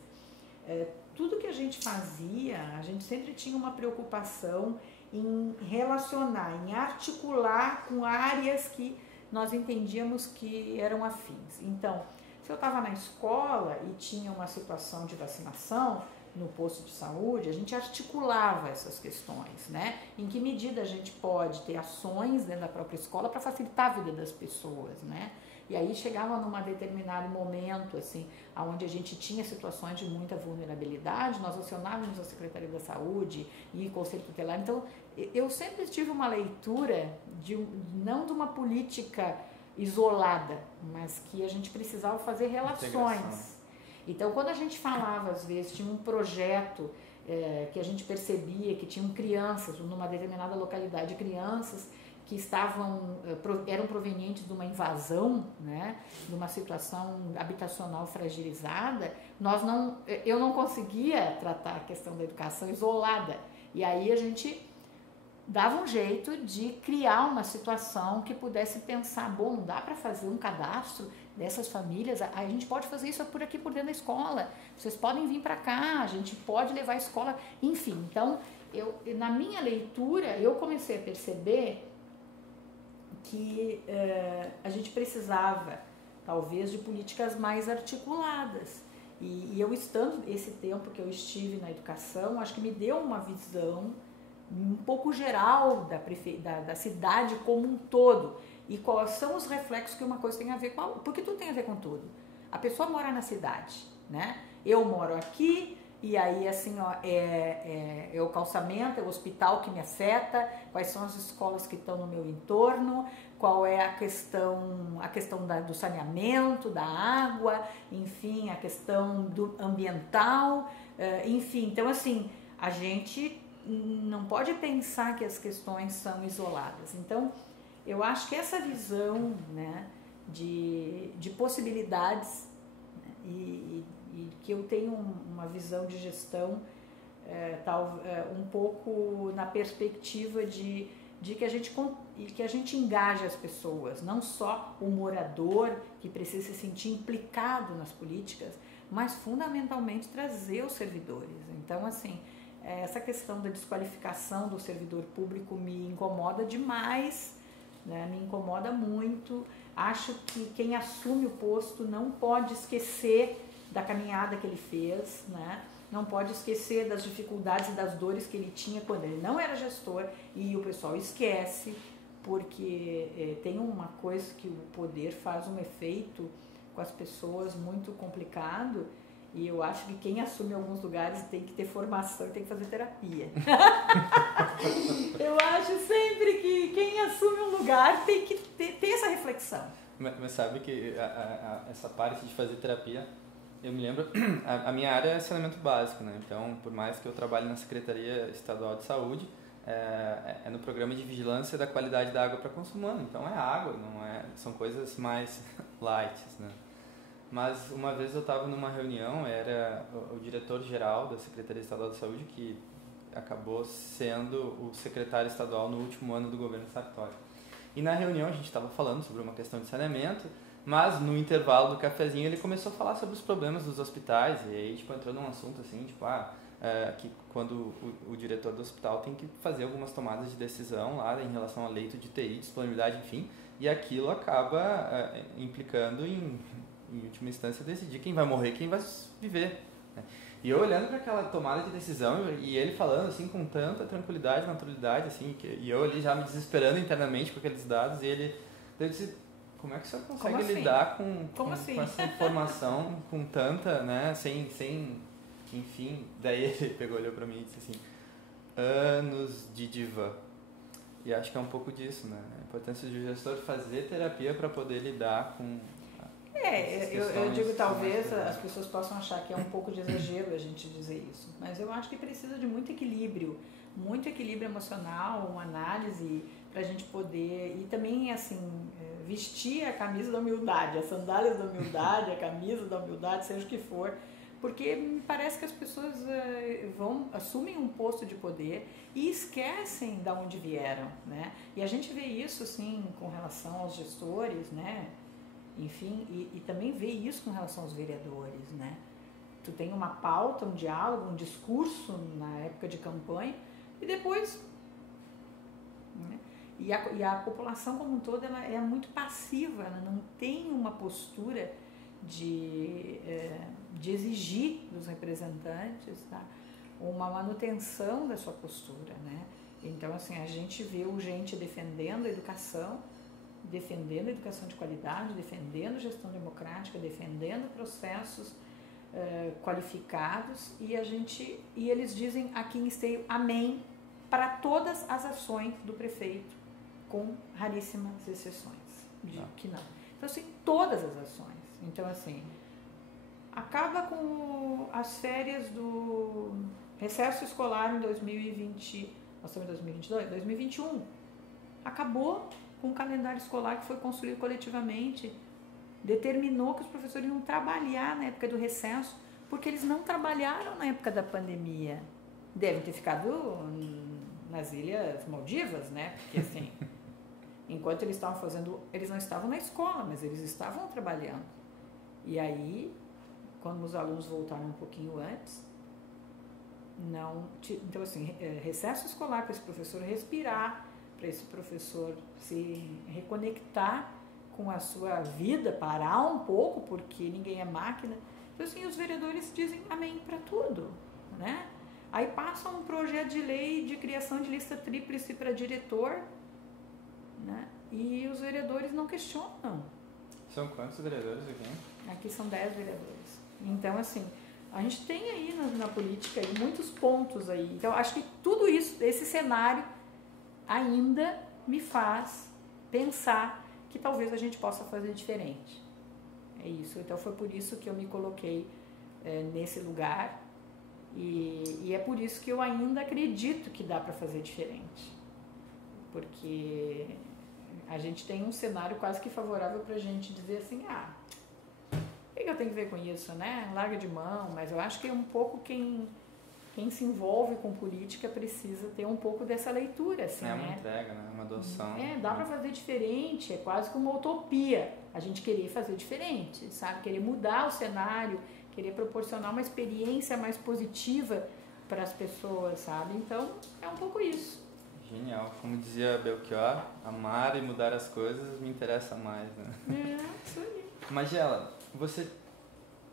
tudo que a gente fazia, a gente sempre tinha uma preocupação em relacionar, em articular com áreas que nós entendíamos que eram afins. Então, se eu estava na escola e tinha uma situação de vacinação, no posto de saúde, a gente articulava essas questões, né? Em que medida a gente pode ter ações dentro da própria escola para facilitar a vida das pessoas, né? E aí chegava num determinado momento, assim, onde a gente tinha situações de muita vulnerabilidade, nós acionávamos a Secretaria da Saúde e o Conselho Tutelar. Então, eu sempre tive uma leitura, não de uma política isolada, mas que a gente precisava fazer relações. Então, quando a gente falava, às vezes, tinha um projeto que a gente percebia que tinham crianças, numa determinada localidade, crianças que eram provenientes de uma invasão, né, de uma situação habitacional fragilizada, eu não conseguia tratar a questão da educação isolada. E aí a gente dava um jeito de criar uma situação que pudesse pensar, bom, não dá para fazer um cadastro dessas famílias, a gente pode fazer isso por aqui, por dentro da escola, vocês podem vir para cá, a gente pode levar a escola, enfim. Então, na minha leitura, eu comecei a perceber que a gente precisava, talvez, de políticas mais articuladas. E eu estando, esse tempo que eu estive na educação, acho que me deu uma visão um pouco geral da cidade como um todo. E quais são os reflexos que uma coisa tem a ver com a outra. Porque tudo tem a ver com tudo. A pessoa mora na cidade, né? Eu moro aqui, e aí, assim, ó, é o calçamento, é o hospital que me afeta, quais são as escolas que estão no meu entorno, qual é a questão do saneamento, da água, enfim, a questão do ambiental, enfim. Então, assim, a gente não pode pensar que as questões são isoladas. Então, eu acho que essa visão, né, de possibilidades, né, e que eu tenho uma visão de gestão um pouco na perspectiva de que a gente engaje as pessoas, não só o morador que precisa se sentir implicado nas políticas, mas fundamentalmente trazer os servidores. Então, assim, essa questão da desqualificação do servidor público me incomoda demais, né? Me incomoda muito. Acho que quem assume o posto não pode esquecer da caminhada que ele fez, né? Não pode esquecer das dificuldades e das dores que ele tinha quando ele não era gestor, e o pessoal esquece, porque tem uma coisa que o poder faz um efeito com as pessoas muito complicado, e eu acho que quem assume alguns lugares tem que ter formação e tem que fazer terapia. Eu acho sempre que quem assume um lugar tem que ter essa reflexão. Mas sabe que essa parte de fazer terapia, eu me lembro, a minha área é saneamento básico, né? Então, por mais que eu trabalhe na Secretaria Estadual de Saúde, é no programa de vigilância da qualidade da água para consumo humano. Então, é água, são coisas mais light, né? Mas uma vez eu estava numa reunião, era o diretor-geral da Secretaria Estadual de Saúde, que acabou sendo o secretário estadual no último ano do governo Sartori. E na reunião a gente estava falando sobre uma questão de saneamento, mas no intervalo do cafezinho ele começou a falar sobre os problemas dos hospitais, e aí entrou num assunto assim, que quando o diretor do hospital tem que fazer algumas tomadas de decisão lá em relação a leito de UTI, disponibilidade, enfim, e aquilo acaba implicando em última instância, decidir quem vai morrer, quem vai viver, né? E eu olhando para aquela tomada de decisão e ele falando assim com tanta tranquilidade, naturalidade, assim, e eu ali já me desesperando internamente com aqueles dados, e eu disse, como é que você consegue lidar com essa informação, com tanta, né, sem, enfim, daí ele olhou para mim e disse assim, anos de divã. E acho que é um pouco disso, né, a importância de o gestor fazer terapia para poder lidar com eu digo, talvez as pessoas possam achar que é um pouco de exagero a gente dizer isso, mas eu acho que precisa de muito equilíbrio emocional, uma análise para a gente poder, e também, assim, vestir a camisa da humildade, as sandálias da humildade, a camisa da humildade, seja o que for, porque me parece que as pessoas assumem um posto de poder e esquecem de onde vieram, né? E a gente vê isso, assim, com relação aos gestores, né? Enfim, e também vê isso com relação aos vereadores, né? Tu tem uma pauta, um diálogo, um discurso na época de campanha e depois, né? E a população como um todo, ela é muito passiva, ela não tem uma postura de de exigir dos representantes, tá, uma manutenção da sua postura, né? Então, assim, a gente viu gente defendendo a educação de qualidade, defendendo gestão democrática, defendendo processos qualificados, e eles dizem aqui em Esteio amém para todas as ações do prefeito, com raríssimas exceções de que não. Então, assim, todas as ações. Então, assim, acaba com as férias do recesso escolar em 2020, nós estamos em 2022, 2021. Acabou com o calendário escolar que foi construído coletivamente, determinou que os professores iam trabalhar na época do recesso, porque eles não trabalharam na época da pandemia. Devem ter ficado nas Ilhas Maldivas, né? Porque, assim, enquanto eles estavam fazendo, eles não estavam na escola, mas eles estavam trabalhando. E aí, quando os alunos voltaram um pouquinho antes, então, assim, recesso escolar para esse professor respirar, para esse professor se reconectar com a sua vida, parar um pouco, porque ninguém é máquina. Então, assim, os vereadores dizem amém para tudo, né? Aí passa um projeto de lei de criação de lista tríplice para diretor, né? E os vereadores não questionam. São quantos vereadores aqui? Aqui são 10 vereadores. Então, assim, a gente tem aí na política aí muitos pontos aí. Então, acho que tudo isso, esse cenário, ainda me faz pensar que talvez a gente possa fazer diferente. É isso. Então, foi por isso que eu me coloquei nesse lugar. E é por isso que eu ainda acredito que dá para fazer diferente. Porque a gente tem um cenário quase que favorável para a gente dizer assim, o que eu tenho que ver com isso, né? Larga de mão, mas eu acho que é um pouco quem se envolve com política precisa ter um pouco dessa leitura, assim, né? É uma entrega, né? Uma adoção. Dá para fazer diferente, é quase que uma utopia a gente querer fazer diferente, sabe? Querer mudar o cenário, querer proporcionar uma experiência mais positiva para as pessoas, sabe? Então, é um pouco isso. Genial. Como dizia Belchior, amar e mudar as coisas me interessa mais, né? Isso aí. Magela,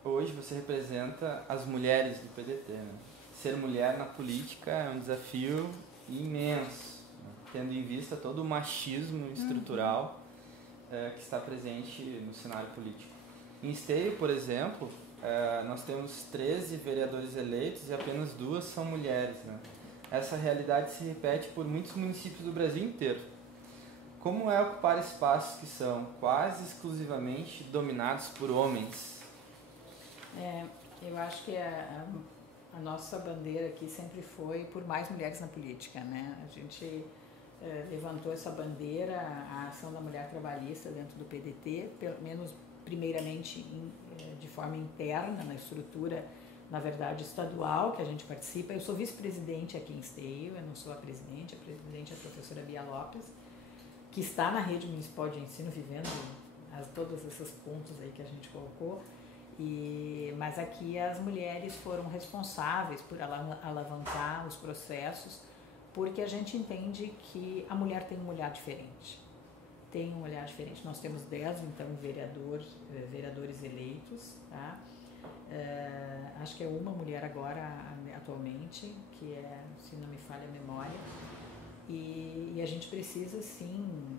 hoje você representa as mulheres do PDT, né? Ser mulher na política é um desafio imenso, né? Tendo em vista todo o machismo estrutural que está presente no cenário político. Em Esteio, por exemplo, nós temos 13 vereadores eleitos e apenas 2 são mulheres, né? Essa realidade se repete por muitos municípios do Brasil inteiro. Como é ocupar espaços que são quase exclusivamente dominados por homens? Eu acho que a nossa bandeira aqui sempre foi por mais mulheres na política, né? A gente levantou essa bandeira, a ação da mulher trabalhista dentro do PDT, pelo menos primeiramente de forma interna, na estrutura, na verdade, estadual, que a gente participa. Eu sou vice-presidente aqui em Esteio, eu não sou a presidente é a professora Bia Lopes, que está na rede municipal de ensino, vivendo todos esses pontos aí que a gente colocou. Mas aqui as mulheres foram responsáveis por alavancar os processos, porque a gente entende que a mulher tem um olhar diferente. Nós temos 10, então, vereadores eleitos, tá? Acho que é uma mulher agora, atualmente, que se não me falha a memória, e a gente precisa, sim,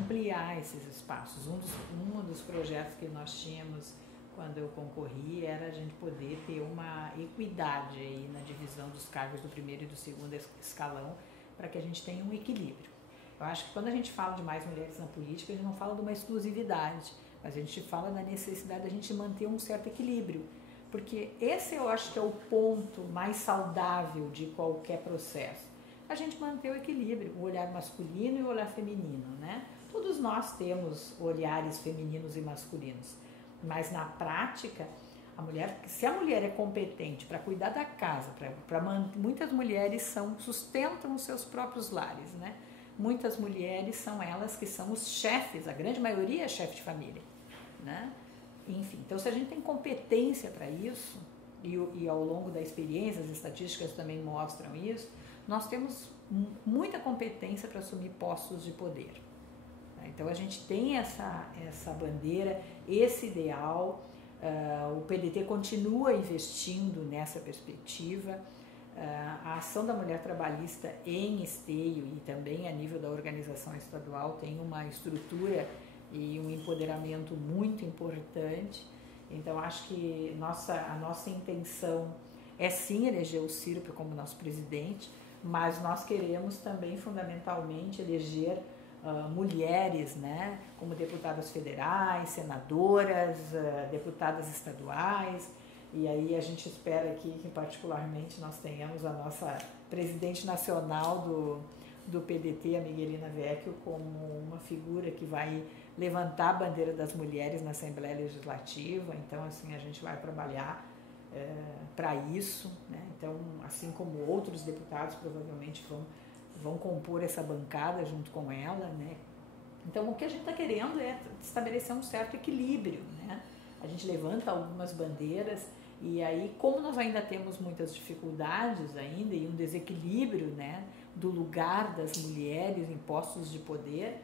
ampliar esses espaços. Um dos projetos que nós tínhamos quando eu concorri era a gente poder ter uma equidade aí na divisão dos cargos do primeiro e do segundo escalão, para que a gente tenha um equilíbrio. Eu acho que quando a gente fala de mais mulheres na política, a gente não fala de uma exclusividade, mas a gente fala da necessidade de a gente manter um certo equilíbrio, porque esse eu acho que é o ponto mais saudável de qualquer processo. A gente manter o equilíbrio, o olhar masculino e o olhar feminino, né? Todos nós temos olhares femininos e masculinos, mas na prática, se a mulher é competente para cuidar da casa, muitas mulheres sustentam os seus próprios lares, né? Muitas mulheres são elas que são os chefes, a grande maioria é chefe de família, né? Enfim, então se a gente tem competência para isso, e ao longo da experiência, as estatísticas também mostram isso, nós temos muita competência para assumir postos de poder. Então a gente tem essa bandeira, esse ideal, O PDT continua investindo nessa perspectiva. A ação da mulher trabalhista em Esteio e também a nível da organização estadual tem uma estrutura e um empoderamento muito importante. Então, acho que a nossa intenção é sim eleger o Ciro como nosso presidente, mas nós queremos também fundamentalmente eleger mulheres, né, como deputadas federais, senadoras, deputadas estaduais, e aí a gente espera aqui que particularmente nós tenhamos a nossa presidente nacional do PDT, a Miguelina Vecchio, como uma figura que vai levantar a bandeira das mulheres na Assembleia Legislativa. Então, assim, a gente vai trabalhar para isso, né? Então, assim como outros deputados provavelmente vão compor essa bancada junto com ela, né? Então, o que a gente está querendo é estabelecer um certo equilíbrio, né? A gente levanta algumas bandeiras e aí, como nós ainda temos muitas dificuldades ainda e um desequilíbrio, né, do lugar das mulheres em postos de poder,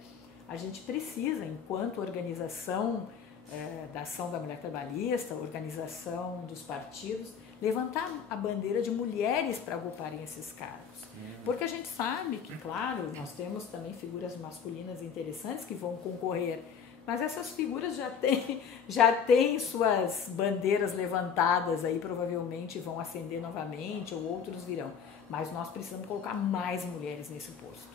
a gente precisa, enquanto organização da ação da mulher trabalhista, organização dos partidos, levantar a bandeira de mulheres para ocuparem esses cargos. Porque a gente sabe que, claro, nós temos também figuras masculinas interessantes que vão concorrer, mas essas figuras já têm suas bandeiras levantadas aí, provavelmente vão ascender novamente ou outros virão. Mas nós precisamos colocar mais mulheres nesse posto.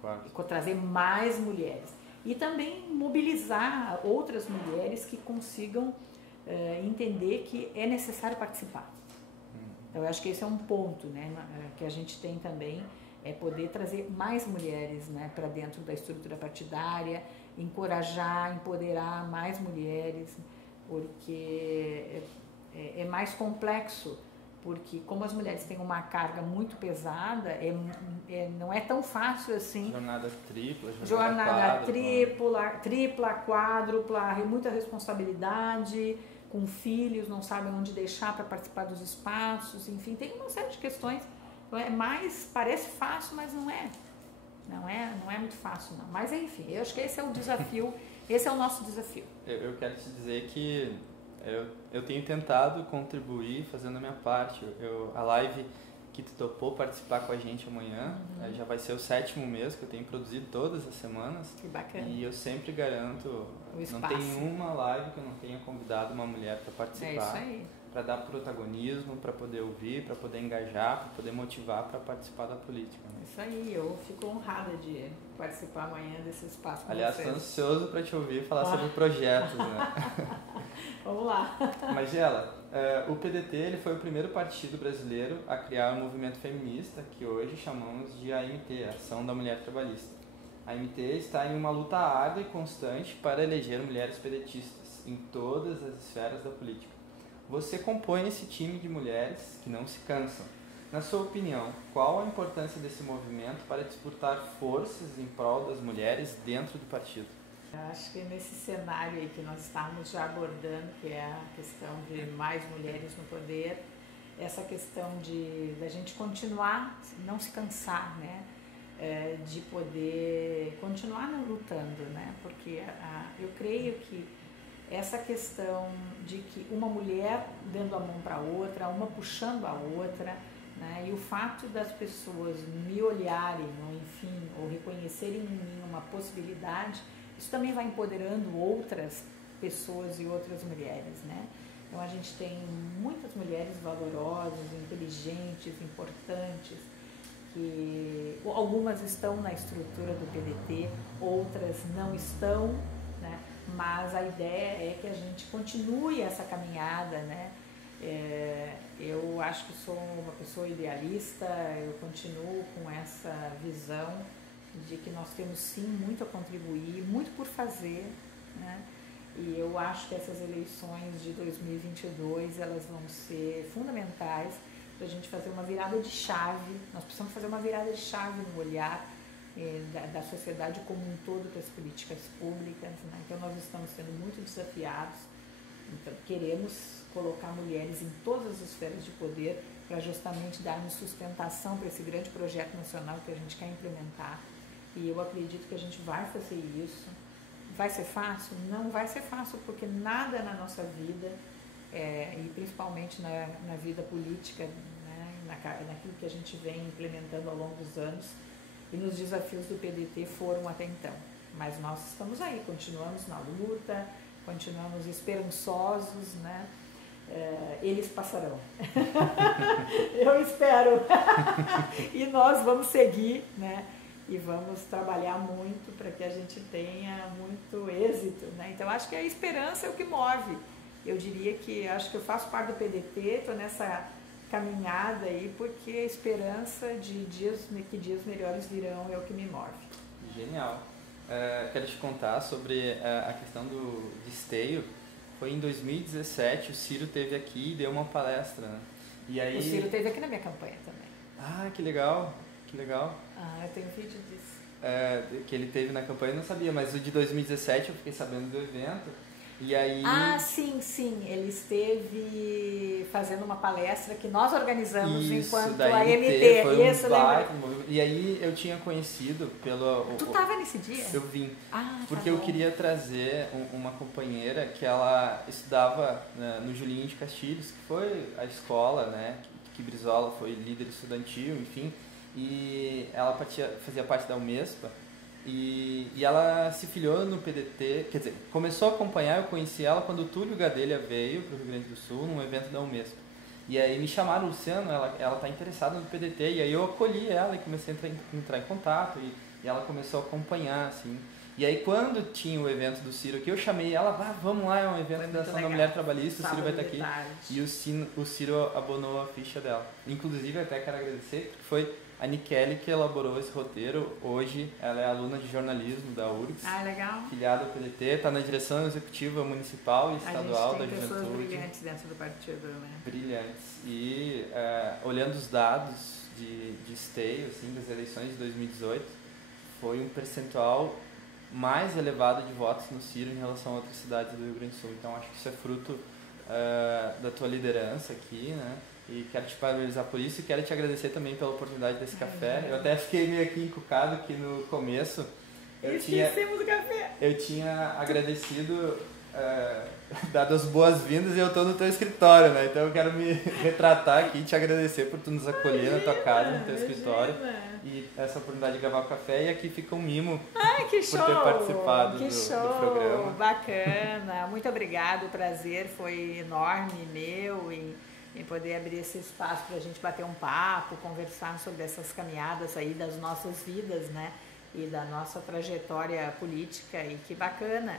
Claro. E trazer mais mulheres. E também mobilizar outras mulheres que consigam entender que é necessário participar. Então, eu acho que esse é um ponto, né, que a gente tem também, é poder trazer mais mulheres, né, para dentro da estrutura partidária, encorajar, empoderar mais mulheres, porque é mais complexo, porque como as mulheres têm uma carga muito pesada, não é tão fácil assim. Jornada tripla, tripla, quádrupla, muita responsabilidade, com filhos, não sabem onde deixar para participar dos espaços, enfim, tem uma série de questões. Parece fácil, mas não é. Não é muito fácil, não. Mas, enfim, eu acho que esse é o desafio, esse é o nosso desafio. Eu quero te dizer que eu tenho tentado contribuir fazendo a minha parte. A live que tu topou participar com a gente amanhã, já vai ser o 7º mês que eu tenho produzido todas as semanas. Que bacana. E eu sempre garanto, não tem uma live que eu não tenha convidado uma mulher para participar. É isso aí. Para dar protagonismo, para poder ouvir, para poder engajar, para poder motivar para participar da política. Né? Isso aí, eu fico honrada de participar amanhã desse espaço com Aliás, estou ansioso para te ouvir falar sobre projetos. Né? Vamos lá. Magela, o PDT ele foi o primeiro partido brasileiro a criar um movimento feminista que hoje chamamos de AMT, Ação da Mulher Trabalhista. A AMT está em uma luta árdua e constante para eleger mulheres pedetistas em todas as esferas da política. Você compõe esse time de mulheres que não se cansam. Na sua opinião, qual a importância desse movimento para disputar forças em prol das mulheres dentro do partido? Eu acho que nesse cenário aí que nós estamos já abordando, que é a questão de mais mulheres no poder, essa questão da gente continuar, não se cansar, né? De poder continuar lutando, né? Porque eu creio que essa questão de que uma mulher dando a mão para a outra, uma puxando a outra, né? E o fato das pessoas me olharem, ou enfim, ou reconhecerem em mim uma possibilidade, isso também vai empoderando outras pessoas e outras mulheres, né? Então a gente tem muitas mulheres valorosas, inteligentes, importantes, que algumas estão na estrutura do PDT, outras não estão, né? Mas a ideia é que a gente continue essa caminhada, né? Eu acho que sou uma pessoa idealista, eu continuo com essa visão de que nós temos sim muito a contribuir, muito por fazer, né? E eu acho que essas eleições de 2022, elas vão ser fundamentais para a gente fazer uma virada de chave. Nós precisamos fazer uma virada de chave no olhar da sociedade como um todo para as políticas públicas, né? Então nós estamos sendo muito desafiados, então queremos colocar mulheres em todas as esferas de poder para justamente darmos sustentação para esse grande projeto nacional que a gente quer implementar, e eu acredito que a gente vai fazer isso. Vai ser fácil? Não vai ser fácil, porque nada na nossa vida e principalmente na vida política, né, naquilo que a gente vem implementando ao longo dos anos e nos desafios do PDT foram até então. Mas nós estamos aí, continuamos na luta, continuamos esperançosos, né? Eles passarão. Eu espero. E nós vamos seguir, né? E vamos trabalhar muito para que a gente tenha muito êxito, né? Então acho que a esperança é o que move. Eu diria que acho que eu faço parte do PDT, estou nessa caminhada aí porque a esperança de que dias melhores virão é o que me move. Genial. Quero te contar sobre a questão de esteio. Foi em 2017, o Ciro esteve aqui e deu uma palestra, né? E aí... O Ciro esteve aqui na minha campanha também. Ah, que legal, que legal. Ah, eu tenho vídeo disso. Que ele teve na campanha eu não sabia, mas o de 2017 eu fiquei sabendo do evento. E aí... Ah, sim, ele esteve fazendo uma palestra que nós organizamos enquanto a MT. Foi isso, e aí eu tinha conhecido pelo... Tu estava nesse dia? Eu vim. Porque eu queria trazer uma companheira que ela estudava no Julinho de Castilhos, que foi a escola, né, que Brizola foi líder estudantil, enfim, e ela fazia parte da Umespa. E ela se filiou no PDT, quer dizer, começou a acompanhar, eu conheci ela quando o Túlio Gadelha veio para o Rio Grande do Sul, num evento da Umespa. E aí me chamaram, Luciano, ela está interessada no PDT, e aí eu acolhi ela e comecei a entrar em contato, e ela começou a acompanhar, assim. E aí quando tinha o evento do Ciro aqui, eu chamei ela, vamos lá, é um evento da Ação da Mulher Trabalhista, o Ciro vai estar aqui. E o Ciro abonou a ficha dela. Inclusive, até quero agradecer, porque foi a Nikele que elaborou esse roteiro. Hoje ela é aluna de jornalismo da URGS. Legal. Filiada ao PDT, está na direção executiva municipal e estadual da juventude. A gente tem pessoas brilhantes dentro do partido, né? Brilhantes. E olhando os dados de esteio, assim, das eleições de 2018, foi um percentual mais elevado de votos no Ciro em relação a outras cidades do Rio Grande do Sul. Então acho que isso é fruto da tua liderança aqui, né? E quero te parabenizar por isso e quero te agradecer também pela oportunidade desse café. Eu até fiquei meio aqui encucado que no começo Esquecemos do café. Eu tinha agradecido, dado as boas-vindas, e eu estou no teu escritório, né? Então eu quero me retratar aqui e te agradecer por tu nos acolher na tua casa, no teu escritório. E essa oportunidade de gravar o café, e aqui fica um mimo que show, por ter participado do programa. Bacana, muito obrigado, o prazer foi enorme meu em poder abrir esse espaço para a gente bater um papo, conversar sobre essas caminhadas aí das nossas vidas, né? E da nossa trajetória política, e que bacana,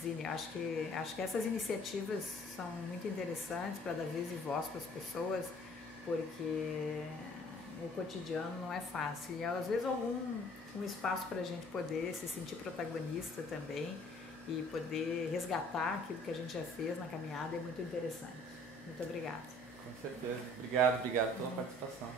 Zine, acho que essas iniciativas são muito interessantes para dar vez e voz para as pessoas, porque o cotidiano não é fácil, e às vezes um espaço para a gente poder se sentir protagonista também e poder resgatar aquilo que a gente já fez na caminhada é muito interessante. Muito obrigada. Com certeza. Obrigado pela participação.